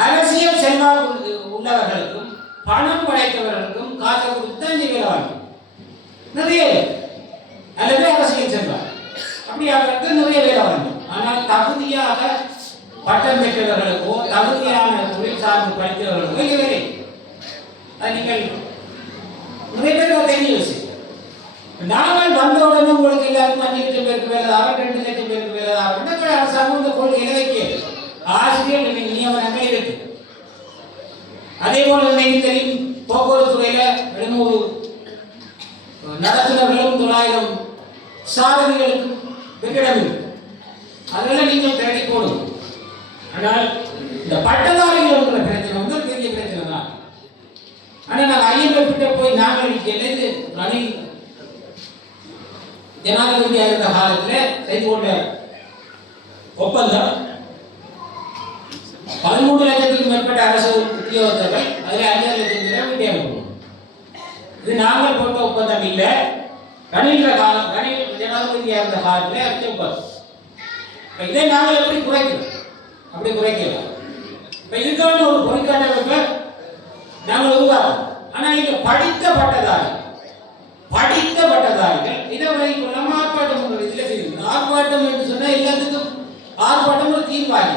அரசியல் செல்வாக்கு உள்ளவர்களுக்கும் பணம் படைத்தவர்களுக்கும் காசை கொடுத்து தான் வேலை வாய்ப்பு நிறைய அல்லது அரசியல் செல்வார் அப்படி அவர்களுக்கு நிறைய வேலை வழங்கும். ஆனால் தகுதியாக பட்டம் பெற்றவர்களுக்கோ தகுதியான தொழில் சார்ந்து படித்தவர்களுக்கோ இல்லை. நீங்கள் நிறைய பேர் தெரிஞ்ச விஷயம். நாங்கள் வந்தவுடனே உங்களுக்கு எல்லாருக்கும் 5 லட்சம் பேருக்கு வேலைதாக 2 லட்சம் பேருக்கு வேலைதாக அரசாங்கம் இந்த கொள்கையை வைக்க ஆசிரியர் நியமனங்கள் இருக்கு. அதே போல இன்னைக்கு தெரியும் போக்குவரத்து துறையில 700 நடத்துனர்களும் 900 சாரதிகளுக்கும் வெற்றிடம் இருக்கு. அதனால நீங்கள் தேடி போடும். ஆனால் இந்த பட்டதாரி ஆரம்பிக்கல. இது ரணில் ஜனாதிபதியாக இருந்த காலத்தில் செய்து கொண்ட ஒப்பந்தம் 13 லட்சத்துக்கும் மேற்பட்ட அரசு உத்தியோகத்தர்கள் அதில் 5 லட்சம் பேர் வீட்டை அனுப்புவோம். இது நாங்கள் போட்ட ஒப்பந்தம் இல்லை. ரணில் ஜனாதிபதியாக இருந்த காலத்தில் அச்ச ஒப்பந்தம். இதை நாங்கள் எப்படி குறைக்கிறோம்? அப்படி குறைக்கலாம். இப்போ இதுக்கான ஒரு பொறிக்காட்டமைப்பை நாங்கள் உருவாக்கணும். ஆனால் இங்கே படித்த பட்டதாரிகள் இதை வைக்கலாம் ஆர்ப்பாட்டம் பண்ணுறது. இதில் செய்யணும். ஆர்ப்பாட்டம் என்று சொன்னால் எல்லாத்துக்கும் ஆர்ப்பாட்டம் ஒரு தீர்வாகி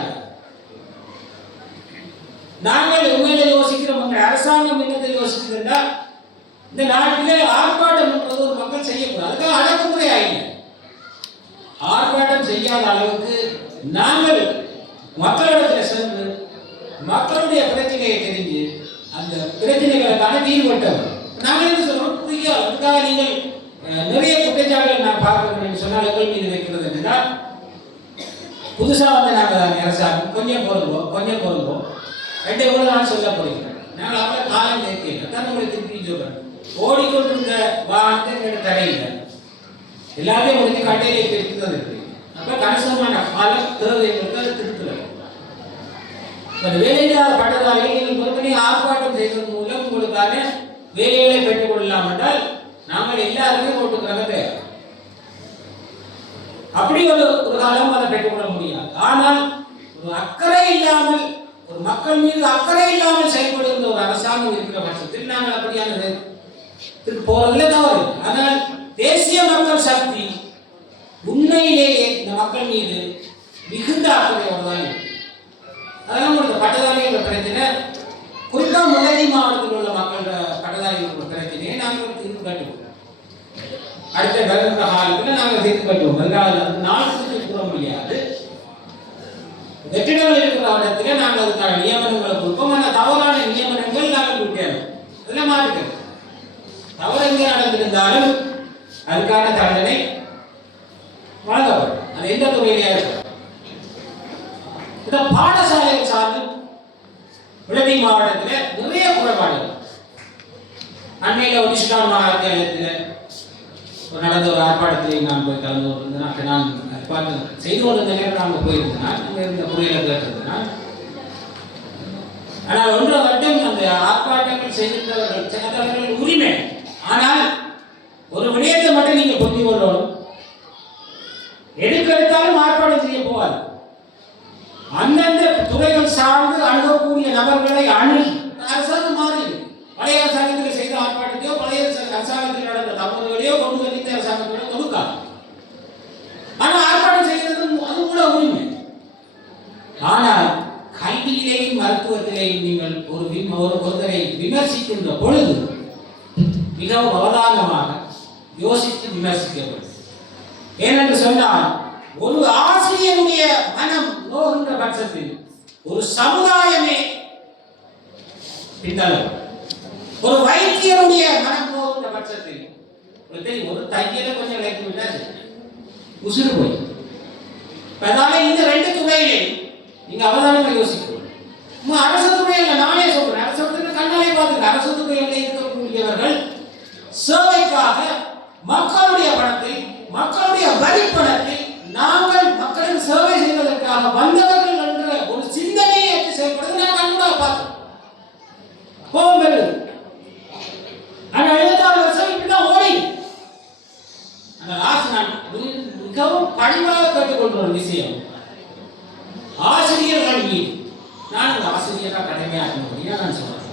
நாங்கள் உண்மையில யோசிக்கிறோம். உங்கள் அரசாங்கம் என்னத்தை யோசிக்கிறதா, இந்த நாட்டிலே ஆர்ப்பாட்டம் என்பது ஒரு மக்கள் செய்யக்கூடாது. அதுக்காக அடக்குமுறை ஆயிடுங்க. ஆர்ப்பாட்டம் செய்யாத அளவுக்கு நாங்கள் மக்களிடத்தில் சென்று மக்களுடைய பிரச்சனையை தெரிஞ்சு அந்த பிரச்சனைகளுக்கான தீர்வுட்டோம். நாங்கள் என்ன சொல்றோம் புரியாது. அதுக்காக நீங்கள் நிறைய குற்றச்சாட்டுகள் நான் பார்க்கிறேன் சொன்னால் எங்கள் மீது வைக்கிறது என்றால் புதுசாக வந்து நாங்கள் அரசாங்கம் கொஞ்சம் பொருள்வோம் 2 கூட நான் சொல்ல போகிறேன். நாங்கள் அவ்வளோ காலம் கேட்கல தான் உங்களுக்கு திருப்பி சொல்கிறேன். ஓடிக்கொண்டிருந்த வாகனத்தை எங்களுக்கு தடையில்லை. எல்லாத்தையும் முடிஞ்சு கட்டையிலே திருத்தது இருக்கு. அப்போ கணிசமான காலம் தேவைகளுக்கு திருத்துறது. வேலையில்லாத பட்டதாரிகள் நீங்கள் பொறுப்பணி ஆர்ப்பாட்டம் செய்வதன் மூலம் உங்களுக்கான வேலைகளை பெற்றுக் கொள்ளலாம் என்றால் நாங்கள் எல்லாருமே ஓட்டுக்கிறாங்க தேவை. அப்படி ஒரு காலம் அதை பெற்றுக்கொள்ள முடியாது. ஆனால் ஒரு அக்கறை இல்லாமல் ஒரு மக்கள் மீது அக்கறை இல்லாமல் செயல்படுகின்ற ஒரு அரசாங்கம் இருக்கிற பட்சத்தில் நாங்கள் அப்படியான போறதுல தவறு. ஆனால் தேசிய மக்கள் சக்தி உண்மையிலேயே இந்த மக்கள் மீது மிகுந்த அக்கறையோடு தான் இருக்கு. அதெல்லாம் உங்களுக்கு பட்டதாரிகள் பிரச்சனை, குறிப்பாக முல்லை மாவட்டத்தில் உள்ள மக்கள் பட்டதாரிகள் பிரச்சனையை நாங்கள் தீர்வு கட்டுவோம். அடுத்த வருகிற காலத்தில் நாங்கள் தீர்வு கட்டுவோம். நாளுக்கு கூற முடியாது. வெற்றிடங்கள் இருக்கிற இடத்துல நாங்கள் அதுக்கான நியமனங்களை கொடுப்போம். ஆனால் தவறான நியமனங்கள் நாங்கள் விட்டோம். அதெல்லாம் மாறுகிறது. தவறு எங்கே நடந்திருந்தாலும் அதுக்கான தண்டனை வழங்கப்படும். அது எந்த துறையிலேயே இருக்கும். இந்த பாடசாலைகள் சார்ந்து விளம்பி மாவட்டத்தில் நிறைய குறைபாடுகள். அண்மையில் ஒடிஷான் மாகாணத்தில் நடந்த ஒரு ஆர்ப்பாட்டத்தில் நான் போய் கலந்து கொண்டிருந்தேன். நான் பார்த்து செய்து கொண்டிருந்த நேரம் நாங்கள் போயிருந்தேன். அங்கே இருந்த குறையில கேட்டிருந்தேன். ஆனால் ஒன்று மட்டும் அந்த ஆர்ப்பாட்டங்கள் செய்திருந்தவர்கள் உரிமை. ஆனால் ஒரு விடயத்தை மட்டும் நீங்கள் புரிந்து கொள்ளணும். எடுத்தாலும் ஆர்ப்பாட்டம் செய்ய போவார். அந்தந்த துறைகள் சார்ந்து அணுகக்கூடிய நபர்களை அணுகி அரசாங்கம் மாறியது. பழைய அரசாங்கத்தில் செய்த ஆர்ப்பாட்டத்தையோ பழைய அரசாங்கத்தில் நடந்த தவறுகளையோ கொண்டு வந்து இந்த அரசாங்கத்தோட கொடுக்காது. ஆனால் ஆர்ப்பாட்டம் செய்கிறது அது கூட உரிமை. ஆனால் கல்வியிலேயும் மருத்துவத்திலேயும் நீங்கள் ஒருவரை விமர்சிக்கின்ற பொழுது மிகவும் அவதானமாக யோசித்து விமர்சிக்கப்படும். ஏனென்று சொன்னால் ஒரு ஆசிரியருடைய மனம் நோகின்ற பட்சத்தில் ஒரு சமுதாயமே பின்னலும். ஒரு வைத்தியருடைய மனம் நோகின்ற பட்சத்தில் ஒரு தையலை கொஞ்சம் லைக் விட்டாச்சு உசுறு போய். அதனால இந்த 2 துறையிலே நீங்க அவதானமா யோசிக்கணும். அரசு துறையில் நானே சொல்றேன். அரசு துறை கண்ணாலே பார்த்துக்க. அரசு துறையில் இருக்கக்கூடியவர்கள் சேவைக்காக மக்களுடைய பணத்தில் மக்களுடைய வரி பணத்தில் நாங்கள் மக்களுக்கு சேவை செய்வதற்காக வந்தவர்கள் என்ற ஒரு சிந்தனையை ஏற்று செயல்படுவது நான் கண்கூடாக பார்த்தோம். கோபம் வருது. ஆனால் 76 வருஷம் இப்படிதான் ஓடி. ஆனால் ஆசை நான் மிகவும் பணிவாக கேட்டுக்கொள்ற ஒரு விஷயம், ஆசிரியர்கள் மீது நான் ஒரு ஆசிரியராக கடமையாக முடியும் நான் சொல்றேன்.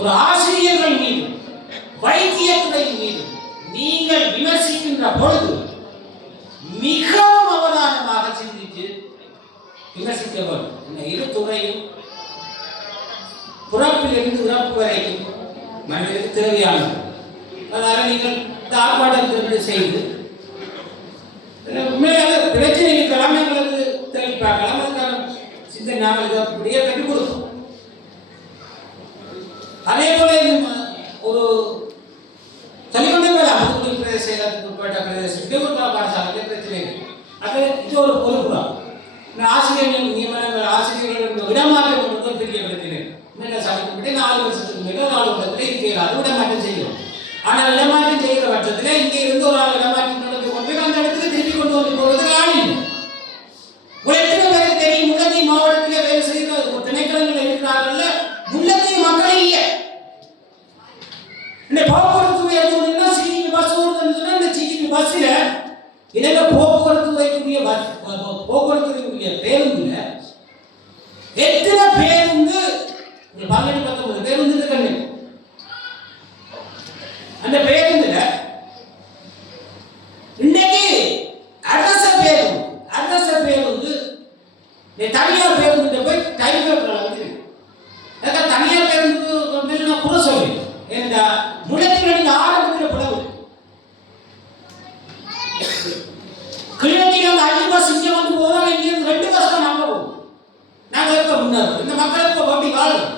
ஒரு ஆசிரியர்கள் மீது வைத்தியத்துறை மீது நீங்கள் விமர்சிக்கின்ற பொழுது மிகவும் அவதானமாக சிந்தித்து விமர்சிக்க வேண்டும். இந்த 2 துறையும் பிறப்பிலிருந்து இறப்பு வரைக்கும் மனிதனுக்கு தேவையானது. அதனால நீங்கள் இந்த ஆர்ப்பாட்டத்திற்கு செய்து உண்மையாக பிரச்சனை இருக்கலாம், எங்களுக்கு தேடி பார்க்கலாம். அதுக்கான சிந்தனை நாங்கள் இதை அப்படியே கற்றுக் கொடுப்போம். அதே போல ஒரு சொல்லிக்கொண்டே போகலாம். புதுக்குடி பிரதேச செயலகத்துக்கு உட்பட்ட பிரதேசம் பாடசாலை பிரச்சனை. அது இது ஒரு பொறுப்புதான். ஆசிரியர் நியமனங்கள் ஆசிரியர்கள் இடமாற்றம் என்பது பெரிய பிரச்சனை. மேல சட்டப்பட்டு 4 வருஷத்துக்கு மேலே 4 வருடத்தில் இருக்கிறார். அது விட மாற்றம் செய்யும். ஆனால் இடமாற்றம் செய்கிற பட்சத்தில் இங்கே இருந்து ஒரு ஆள் இடமாற்றம் நடந்து கொண்டு அந்த இடத்துல திருப்பி கொண்டு வந்து போவதற்கு ஆள் இல்லை. எத்தனை பேருக்கு தெரியும் முல்லைத்தீவு மாவட்டத்தில் வேலை செய்கிற திணைக்களங்கள் இருக்கிறார்கள், முல்லைத்தீவு மக்களே இல்லை. இந்த போக்குவரத்து துறை சிடிபி பஸ் வருதுன்னு சொன்னா இந்த சிடிபி பஸ்ல இதெல்ல போக்குவரத்து துறைக்குரிய போக்குவரத்துக்குரிய பேருந்துல எத்தனை பேருந்து 18-19 பேருந்து இருக்காங்க. அந்த பேருந்துல இன்னைக்கு அரச பேருந்து தனியார் பேருந்து போய் டைம் வந்து தனியார் பேருந்து நான் கூட சொல்றேன். ஏன்னா முல்லைத்தீவு ஆரம்பத்தில் பிளவு கிழக்கில் அந்த 5 பஸ் இங்கே வந்து போவாங்க, இங்கிருந்து 2 பஸ் தான் நாங்கள் போவோம். நாங்கள் இருக்க முன்னாடி இந்த மக்களுக்கு அப்படி வாழும்.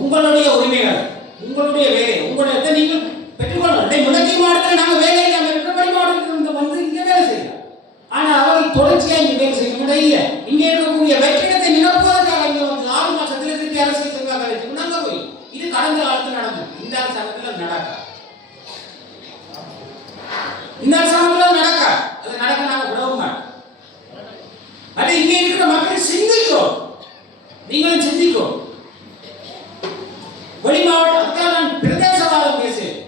உங்களுடைய உரிமைகள், உங்களுடைய வேலை, உங்களுடைய நீங்கள் பெற்றுக்கொள்ளணும். முல்லைத்தீவு மாவட்டத்தில் நாங்கள் வேலை இல்லாமல் இருக்கிறபடி மாவட்டத்தில் வந்து இங்கே வேலை செய்யலாம். ஆனால் அவர்கள் தொடர்ச்சியாக இங்கே வேலை செய்ய முடியாது. இல்லை, இங்கே இருக்கக்கூடிய வெற்றிடத்தை நிரப்புவதற்காக இங்கே வந்து 6 மாசத்துல திருப்பி அரசியல் சங்க வேலை செய்யணும். நாங்கள் போய் இது கடந்த காலத்தில் நடந்தது. இந்த அரசாங்கத்தில் நடக்க அது நடக்க நாங்கள் விடவும் மாட்டோம். அது இங்கே இருக்கிற மக்கள் சிந்திக்கும், நீங்களும் சிந்திக்கும். வெளி மாவட்டத்தில் நான் பிரதேசவாதம் பேசுகிறேன்.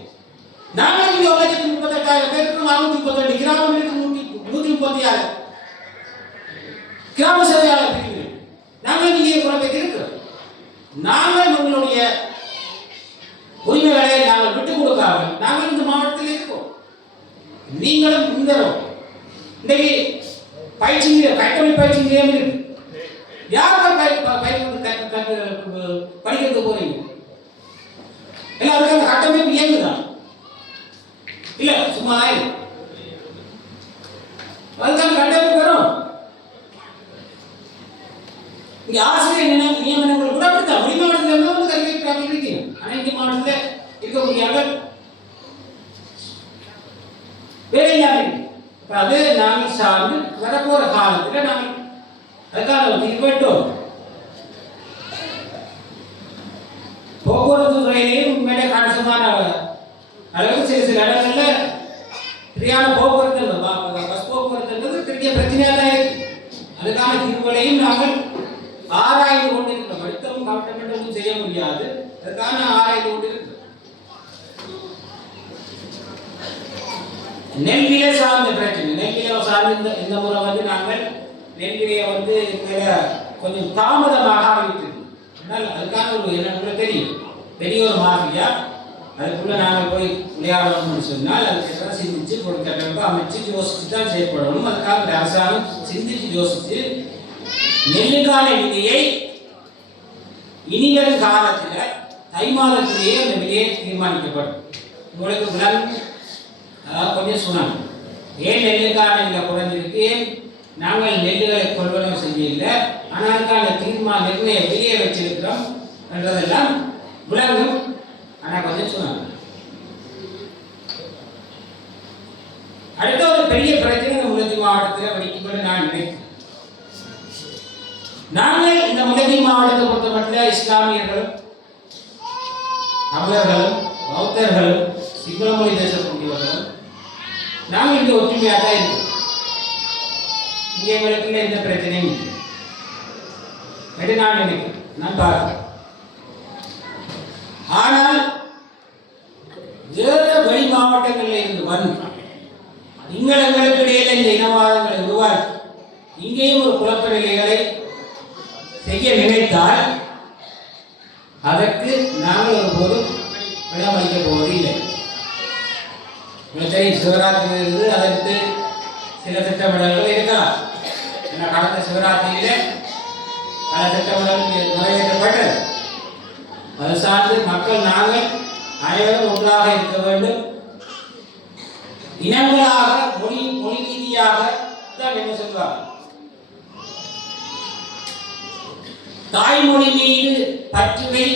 நாங்கள் இங்கே 1,38,000 பேருக்கு 632 கிராமங்களுக்கு 136 கிராம சேவையாளர் பிரிவு நாங்கள் இங்கே குறைப்பை இருக்கிறோம். நாங்கள் உங்களுடைய உரிமைகளை நாங்கள் விட்டுக் கொடுக்காமல் நாங்கள் இந்த மாவட்டத்தில் இருக்கோம். நீங்களும் முன்னரும் இன்றைக்கு பயிற்சி கட்டமைப்பு பயிற்சி நிலையம் இருக்கு. யார் படிக்கிறது போறீங்க? எல்லாருக்கும் அந்த கட்டமைப்பு இயங்குதான் இல்ல, சும்மா அதுக்கான கட்டமைப்பு வரும். இங்க ஆசிரியர் நியமனங்கள் கூட அப்படித்தான் வெளி மாவட்டத்தில் இருந்தால் வந்து கல்வி இருக்கு. ஆனால் இந்திய மாவட்டத்தில் இருக்கக்கூடிய வேலை இல்லாமல் அது நாங்கள் சார்ந்து வரப்போற காலத்தில் நாங்கள் அதுக்கான தீர்வேட்டோம். போக்குவரத்து துறையிலேயும் உண்மையிலே கணிசமான அளவுக்கு சில இடங்கள்ல சரியான போக்குவரத்து பஸ் போக்குவரத்துன்றது பெரிய பிரச்சனையாக தான் இருக்கு. அதுக்கான தீர்வுகளையும் நாங்கள் ஆராய்ந்து கொண்டிருக்கிறோம். அடுத்தவும் கவர்மெண்ட்டும் செய்ய முடியாது, அதுக்கான ஆராய்ந்து கொண்டிருக்கிறோம். நெல்விலை சார்ந்த பிரச்சனை, நெல்விலை சார்ந்த இந்த முறை வந்து நாங்கள் நெல்விலையை வந்து கொஞ்சம் தாமதமாக ஆரம்பித்திருக்கோம். ஆனால் அதுக்கான ஒரு என்ன தெரியும், பெரிய ஒரு மாஃபியா. அதுக்குள்ள நாங்கள் போய் விளையாடணும்னு சொன்னால் அதுக்கெல்லாம் சிந்திச்சு பொருட்கள் அமைச்சு யோசிச்சு தான் செயல்படணும். அதுக்காக அரசாங்கம் சிந்திச்சு யோசிச்சு நெல்லுக்கான விலையை இனிவரும் காலத்தில் தை மாதத்திலேயே அந்த விலையை தீர்மானிக்கப்படும். உங்களுக்கு விலங்கு கொஞ்சம் சொன்னாங்க, ஏன் நெல்லுக்கான விலை குறைஞ்சிருக்கு, ஏன் நாங்கள் நெல்லுகளை கொள்வனம் செய்யல, ஆனால் அதுக்கான நிர்ணய விலையை வச்சிருக்கிறோம் என்றதெல்லாம் விலங்கும். ஆனால் கொஞ்சம் சொன்னாங்க. அடுத்த ஒரு பெரிய பிரச்சனை முல்லைத்தீவு மாவட்டத்தில் வெடிக்கும்னு நான் நினைக்கிறேன். நாங்கள் இந்த முல்லைத்தீவு மாவட்டத்தை பொறுத்த மட்டும் இஸ்லாமியர்களும் தமிழர்களும் பௌத்தர்களும் சிங்கள மொழி பேசக்கூடியவர்களும் நாங்கள் இங்கே ஒற்றுமையாக தான் இருக்கோம். இங்கே எங்களுக்கு எந்த பிரச்சனையும் இல்லை என்று நான் நினைக்கிறேன், நான் பார்க்கிறேன். ஆனால் வேறு வெளி மாவட்டங்களில் இருந்து வந்து எங்களுக்கு இடையில இந்த இனவாதங்களை உருவாக்கி இங்கேயும் ஒரு குழப்ப நிலைகளை செய்ய நினைத்தால் அதற்கு நாங்கள் ஒருபோதும் இடமளிக்க போவது இல்லை. சிவராத்திரி இருந்து அதற்கு சில திட்டமிடல்கள் இருக்கலாம். கடந்த சிவராத்திரியில பல திட்டமிடல்கள் நிறைவேற்றப்பட்டது. அது சார்ந்து மக்கள் நாங்கள் அனைவரும் ஒன்றாக இருக்க வேண்டும். இனங்களாக மொழி ரீதியாக தான் என்ன சொல்வாங்க, தாய்மொழி மீது பற்றுவை,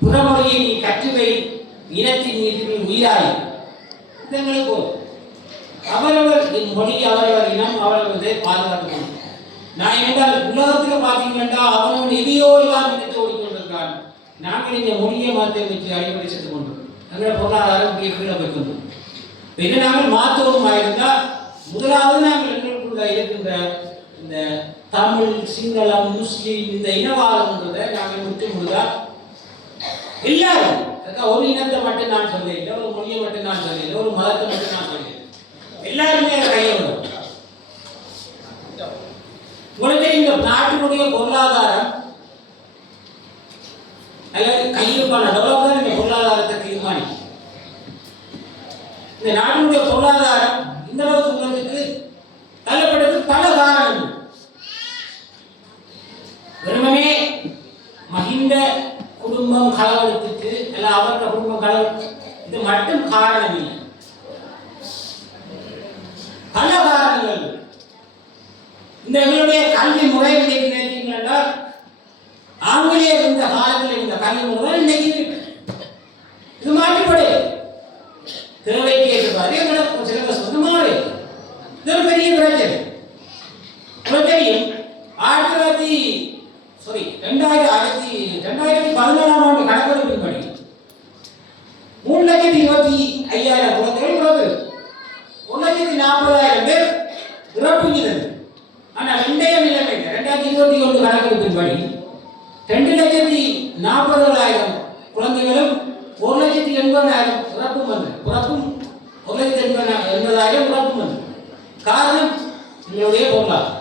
புறமொழியை நீ கற்றுவை, இனத்தின் மீது நீ உயிராய். இதங்களுக்கு அவரவர் மொழி, அவரவர் இனம், அவரவரை பாதுகாக்கணும். நான் என்றால் உலகத்தில் பார்த்தீங்கன்னா அவனவன் எதையோ எல்லாம் நினைத்து ஓடிக்கொண்டிருக்கான். நாங்கள் இந்த மொழியை மாற்றி வச்சு அடிப்படை சென்று கொண்டிருக்கோம். அந்த பொருளாதாரம் கீழே வைக்கணும். இதை நாங்கள் மாற்றவும் இருந்தால் முதலாவது நாங்கள் எங்களுக்குள்ள இருக்கின்ற இந்த தமிழ், சிங்களம், முஸ்லீம் இந்த இனவாதம்ன்றதை நாங்கள் விட்டு முழுதா எல்லாரும் ஒரு இனத்தை மட்டும் நான் சொல்லல, ஒரு மொழியை மட்டும் நான் சொல்லல, ஒரு மதத்தை மட்டும் நான் சொல்லல, எல்லாருமே அதை கையெழுத்தும். உங்களுக்கு இந்த நாட்டினுடைய பொருளாதாரம் அல்லது கையிருப்பான டெவலப்மெண்ட் இந்த பொருளாதாரத்தை தீர்மானிக்கும். இந்த நாட்டினுடைய பொருளாதாரம் இந்த அளவுக்கு உங்களுக்கு தள்ளப்பட்டது பல காரணங்கள். வெறுமனே மஹிந்த குடும்பம் கலவரத்துக்கு அல்ல அவரோட குடும்பம் கலவரம் இது மட்டும் காரணம் இல்லை, பல காரணங்கள். இந்த எங்களுடைய கல்வி முறை நினைத்தீங்கன்னா ஆங்கிலேயர் இருந்த காலத்தில் இருந்த கல்வி முறை இன்னைக்கு இது மாற்றிப்படு தேவைக்கு ஏற்பாடு எங்களோட சிலபஸ் வந்து மாறி இது ஒரு பெரிய பிரச்சனை. உங்களுக்கு தெரியும் 2017ஆம் ஆண்டு கணக்கெடுப்பின்படி 3,25,000 குழந்தைகள் பிறகு 1,40,000 பேர் இறப்புகிறது. ஆனால் இன்றைய நிலைமையில் 2021 கணக்கெடுப்பின்படி 2,40,000 குழந்தைகளும் 1,80,000 இறப்பும் வந்து பிறப்பும் 1,80,000 இறப்பும் வந்து. காரணம் எங்களுடைய பொருளாதாரம்.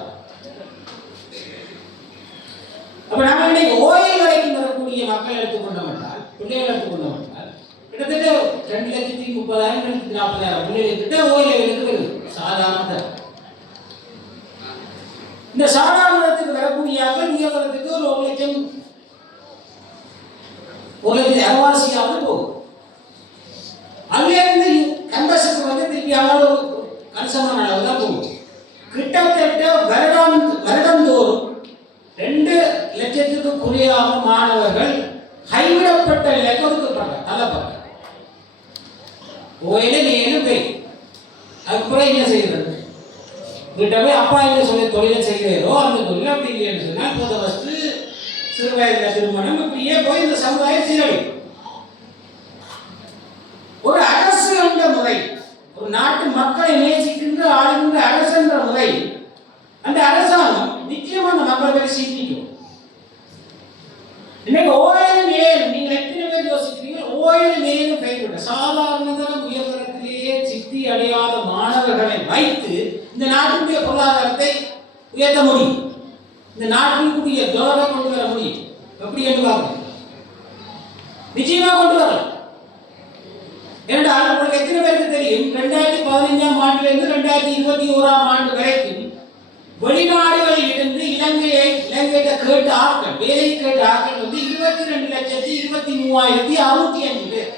அப்ப நாங்கள் இன்னைக்கு ஓயில் வரைக்கும் வரக்கூடிய மக்கள் எடுத்துக்கொண்டோம் என்றால், பிள்ளைகள் எடுத்துக்கொண்டோம் என்றால் கிட்டத்தட்ட 2,30,000 2,40,000 பிள்ளைகள் கிட்ட ஓயிலுக்கு வருது சாதாரண. இந்த சாதாரணத்துக்கு வரக்கூடிய நியமனத்துக்கு ஒரு 1,00,000 அரைவாசியாவது போகும். அங்கிருந்து கம்பஸுக்கு வந்து திருப்பி அவ்வளவு கணிசமான அளவு தான் போகும். கிட்டத்தட்ட வருடந்தோறும் 2,00,000க்கு குறையாத மாணவர்கள் கைவிடப்பட்ட நிலைக்கு ஒதுக்கப்படுறாங்க. தள்ளப்பட்ட ஓயில நேரம் போய் அதுக்கப்புறம் என்ன செய்யறது? வீட்டை போய் அப்பா என்ன சொல்லி தொழிலை செய்கிறோ அந்த தொழில் அப்படி இல்லைன்னு சொன்னால் புத வஸ்து சிறு வயதில் திருமணம் இப்படியே போய் இந்த சமுதாயம் சீரழி. ஒரு அரசு என்ற முறை, ஒரு நாட்டு மக்களை நேசிக்கின்ற ஆளுகின்ற அரசு என்ற முறை, அந்த அரசாங்கம் நிச்சயமா அந்த மக்களை பேர் சீர்திருத்தும். இன்னைக்கு ஓயில் நேரம் நீங்கள் எத்தனை பேர் யோசிக்கிறீங்க? ஓயில் நேரம் கைவிட சாதாரண உயர்தரத்திலேயே சித்தி அடையாத மாணவர்களை வைத்து இந்த நாட்டினுடைய பொருளாதாரத்தை உயர்த்த முடியும், இந்த நாட்டிற்குரிய டாலரை கொண்டு வர முடியும். எப்படி என்பாங்க? நிச்சயமா கொண்டு வரலாம். ஏனென்றால் உங்களுக்கு எத்தனை பேருக்கு தெரியும் 2015ஆம் ஆண்டிலிருந்து 2021ஆம் ஆண்டு வரைக்கும் வெளிநாடுகளில் இருந்து இலங்கையிட்ட கேட்ட ஆட்கள், வேலை கேட்ட ஆட்கள் வந்து 22,23,605 பேர்.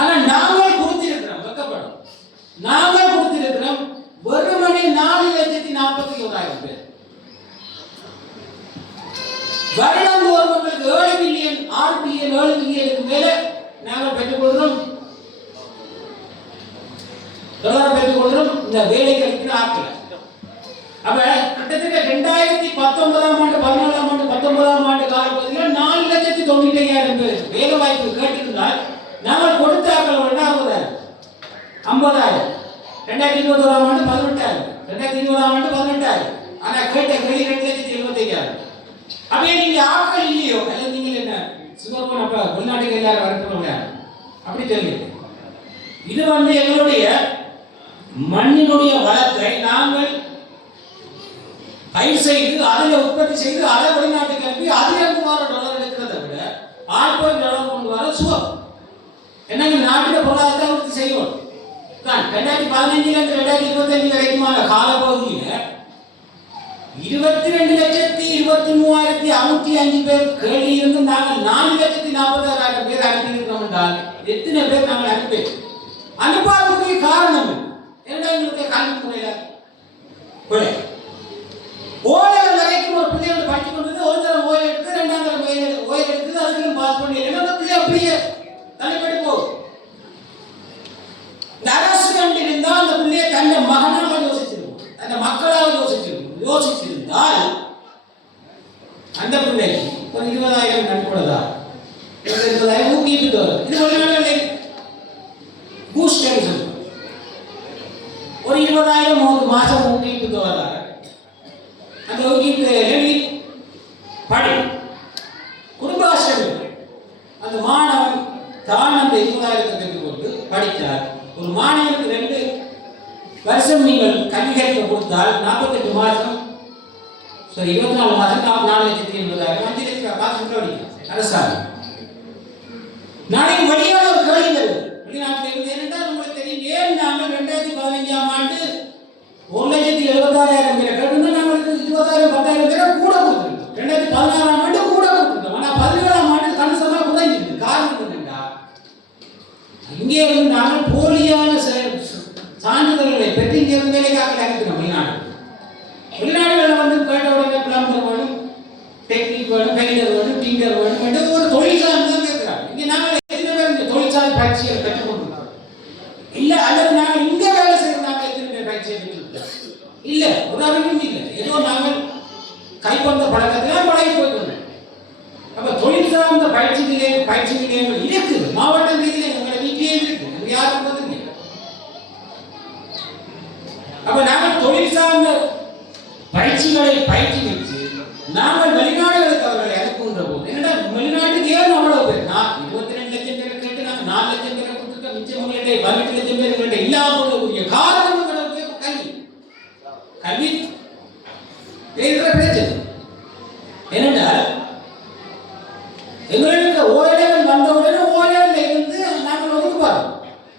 ஆனா நாங்கள் கொடுத்திருக்கிறோம், வெக்கப்படும், நாங்கள் கொடுத்திருக்கிறோம் வெறுமனே 4,41,000 பேர். வருடந்தோறும் உங்களுக்கு 7 பில்லியன் 6 பில்லியன் 7 பில்லியனுக்கு மேல நாங்கள் பெற்றுக்கொள்கிறோம், டாலர் பெற்றுக்கொள்கிறோம் இந்த வேலைக்கு அளிக்கிற ஆட்கள். அப்ப கிட்டத்தட்ட 2019ஆம் ஆண்டு 14ஆம் ஆண்டு 19ஆம் ஆண்டு காலப்பகுதியில் 4,95,000 பேர் வேலை வாய்ப்பு கேட்டிருந்தால் நாங்கள் கொடுத்த ஆட்கள் 50,000. 2021ஆம் ஆண்டு 18,000, 2020ஆம் ஆண்டு 18,000. ஆனா கேட்ட கேள்வி 2,75,000. அப்படியே நீங்க ஆட்கள் இல்லையோ அல்லது நீங்கள் என்ன சுகர்போன் அப்ப வெளிநாட்டுக்கு எல்லாரும் வரப்போறோம் அப்படி தெரியுது. இது வந்து எங்களுடைய மண்ணினுடைய வளத்தை நாங்கள் பயிர் செய்து அதில் உற்பத்தி செய்து அதை வெளிநாட்டுக்கு அனுப்பி அதிலிருந்து வர டாலர் எடுக்கிறத விட $4 கொண்டு வர சுகம். ஏன்னா நாட்டில் பொருளாதாரத்தை உற்பத்தி செய்வோம் தான். 2015 2025 வரைக்குமான காலப்பகுதியில் 22,23,605 பேர் கேள்வி இருந்து நாங்கள் 4,40,000 பேர் அனுப்பியிருக்கிறோம் என்றால் எத்தனை பேர் நாங்கள் அனுப்பாததுக்கு காரணம் எங்களுடைய கல்வி முறையில் ஓலைகள் வரைக்கும் ஒரு பிள்ளை வந்து படிச்சு கொண்டது ஒரு தரம் ஓயில் எடுத்து 2ஆம் தரம் ஓயில் எடுத்து அதுக்கு பாஸ் பண்ணி அந்த பிள்ளை அப்படியே தனிப்படி போகும். இந்த அரசு கண்டிருந்தால் அந்த பிள்ளையை தன்னை மகனாக யோசிச்சிருக்கும், தன்னை மக்களாக யோசிச்சிருந்தால் அந்த பிள்ளைக்கு ஒரு 20,000 நன்கொடுதா ஊக்குவிப்பு தொகை இது வெளிநாடுகளில் பூஸ்டர் ஒரு 20,000 ஒரு மாதம் ஊக்குவிப்பு தொகை அந்த ஊக்குவிப்பு படி குடும்ப ஆசிரியர் அந்த மாணவன் தான் அந்த 20,000 பெற்றுக்கொண்டு படித்தார். ஒரு மாணவனுக்கு 2 வருஷம் நீங்கள் கல்வி கற்க கொடுத்தால் 48 மாதம் 24 மாதம் 4,80,000 5 லட்சம் காசு படிக்கும் அரசாங்கம். நாளைக்கு வெளியான ஒரு கேள்வி வருது வெளிநாட்டில் இருந்து என்னென்றால் உங்களுக்கு தெரியும் ஏன் நாங்கள் 2015ஆம் ஆண்டு 1,70,000 பேரை கேட்டு நாங்கள் 20,000 10,000 பேரை கூட கொடுத்துருக்கோம். 2016ஆம் ஆண்டு கூட கொடுத்துருக்கோம். ஆனால் 17ஆம் ஆண்டு கணிசமாக குறைஞ்சிருக்கு. காரணம் என்னென்றா இங்கே இருந்து நாங்கள் போலியான சான்றிதழ்களை பெற்று இங்கே இருந்து வேலைக்காக அனுப்பினோம். வெளிநாடுகளில் வந்து கேட்ட உடனே பிளம்பர் வேணும், டெக்னிக் வேணும், பெயிண்டர் வேணும், டிங்கர் வேணும், ஒரு தொழிற்சாலை தான் கேட்கிறாங்க. இங்கே நாங்கள் எத்தனை பேர் இந்த தொழிற்சாலை பயிற்சியை பெற்றுக் கொண்டிருக்கிறோம் இல்லை, அல்லது நாங்கள் இங்கே வேலை செய்ய நாங்கள் எத்தனை பேர் பயிற்சியை பெற்றிருக்கிறோம் இல்லை, ஒரு அறிவும் இல்லை. ஏதோ நாங்கள் கைப்பந்த பழக்கத்திலாம் பழகி போய்க்கொண்டோம். அப்போ தொழில் சார்ந்த பயிற்சி நிலையங்கள் இருக்குது, மாவட்ட ரீதியில் எங்களை வீட்டிலே இருக்கு, அங்கே யாரும் போதுங்க. அப்போ நாங்கள் தொழில் சார்ந்த பயிற்சிகளை பயிற்றுவித்து நாங்கள் வெளிநாடுகளுக்கு அவர்களை அனுப்புகின்ற போது என்னடா வெளிநாட்டுக்கு ஏன் அவ்வளவு பேர் 22 லட்சம் பேரை கேட்டு நாங்கள் 4 லட்சம் பேரை கொடுத்துருக்கோம். மிச்சம் 18 லட்சம் பேர் இல்லாமக்கூடிய காரணம் கல்வி இருக்கிற பிரச்சனை என்னென்றால் எங்களுக்கு ஓய்வு வந்தவுடனே ஓய்வில் இருந்து நாங்கள் ஒதுக்குப்பாரோம்,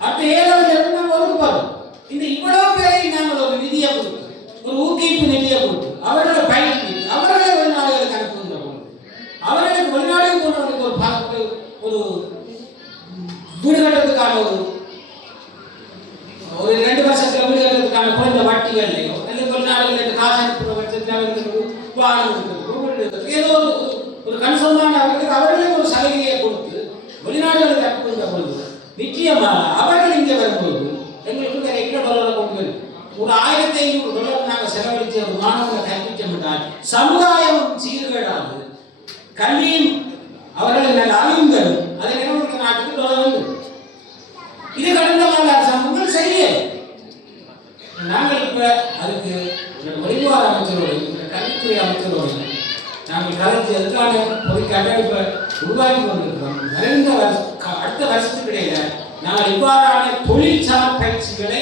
அடுத்த 7வது இருந்து நாங்கள் ஒதுக்குப்பாரோம். இந்த இவ்வளவு பேரை நாங்கள் ஒரு நிதியை கொடுத்து ஒரு ஊக்குவிப்பு நிதியை கொடுத்து அவர்களை பயிற்சி அவர்களை வெளிநாடுகளுக்கு அனுப்புகின்ற போது அவர்களுக்கு வெளிநாடு போன்றவர்களுக்கு ஒரு வீடு கட்டுறதுக்கான ஒரு 2 வருஷத்துல வீடு கட்டுறதுக்கான குறைந்த வட்டிகள்லையோ அல்லது வெளிநாடுகளுக்கு காசு அனுப்புகிற வருஷத்தில் ஏதோ ஒரு கன்சர்னான அவர்களே ஒரு சலுகையை கொடுத்து வெளிநாடுகளுக்கு அனுப்புகின்ற பொழுது நிச்சயமாக அவர்கள் இங்கே வரும்போது எங்களுக்கு வேற $1 கொண்டு வரும். ஒரு $1,500 நாங்கள் செலவழித்து ஒரு மாணவர்களை கற்பிச்சோம்னால் சமுதாயம் சீர்கேடாது, கல்வியும் அவர்களுக்கு நல்ல அறிவும் தரும். அதை நிறுவனத்துக்கு நாட்டுக்கு தொடர்ந்து இது கடந்த கால அரசாங்கங்கள் செய்ய நாங்கள் இப்ப அதுக்கு வெளிவார அமைச்சரோடு கல்வித்துறை அமைச்சரோடு நாங்கள் கலைத்து எதுக்கான ஒரு கட்டமைப்பை உருவாக்கி கொண்டிருக்கிறோம். அடுத்த வருஷத்துக்கு இடையில நாங்கள் இவ்வாறான தொழிற்சார் பயிற்சிகளை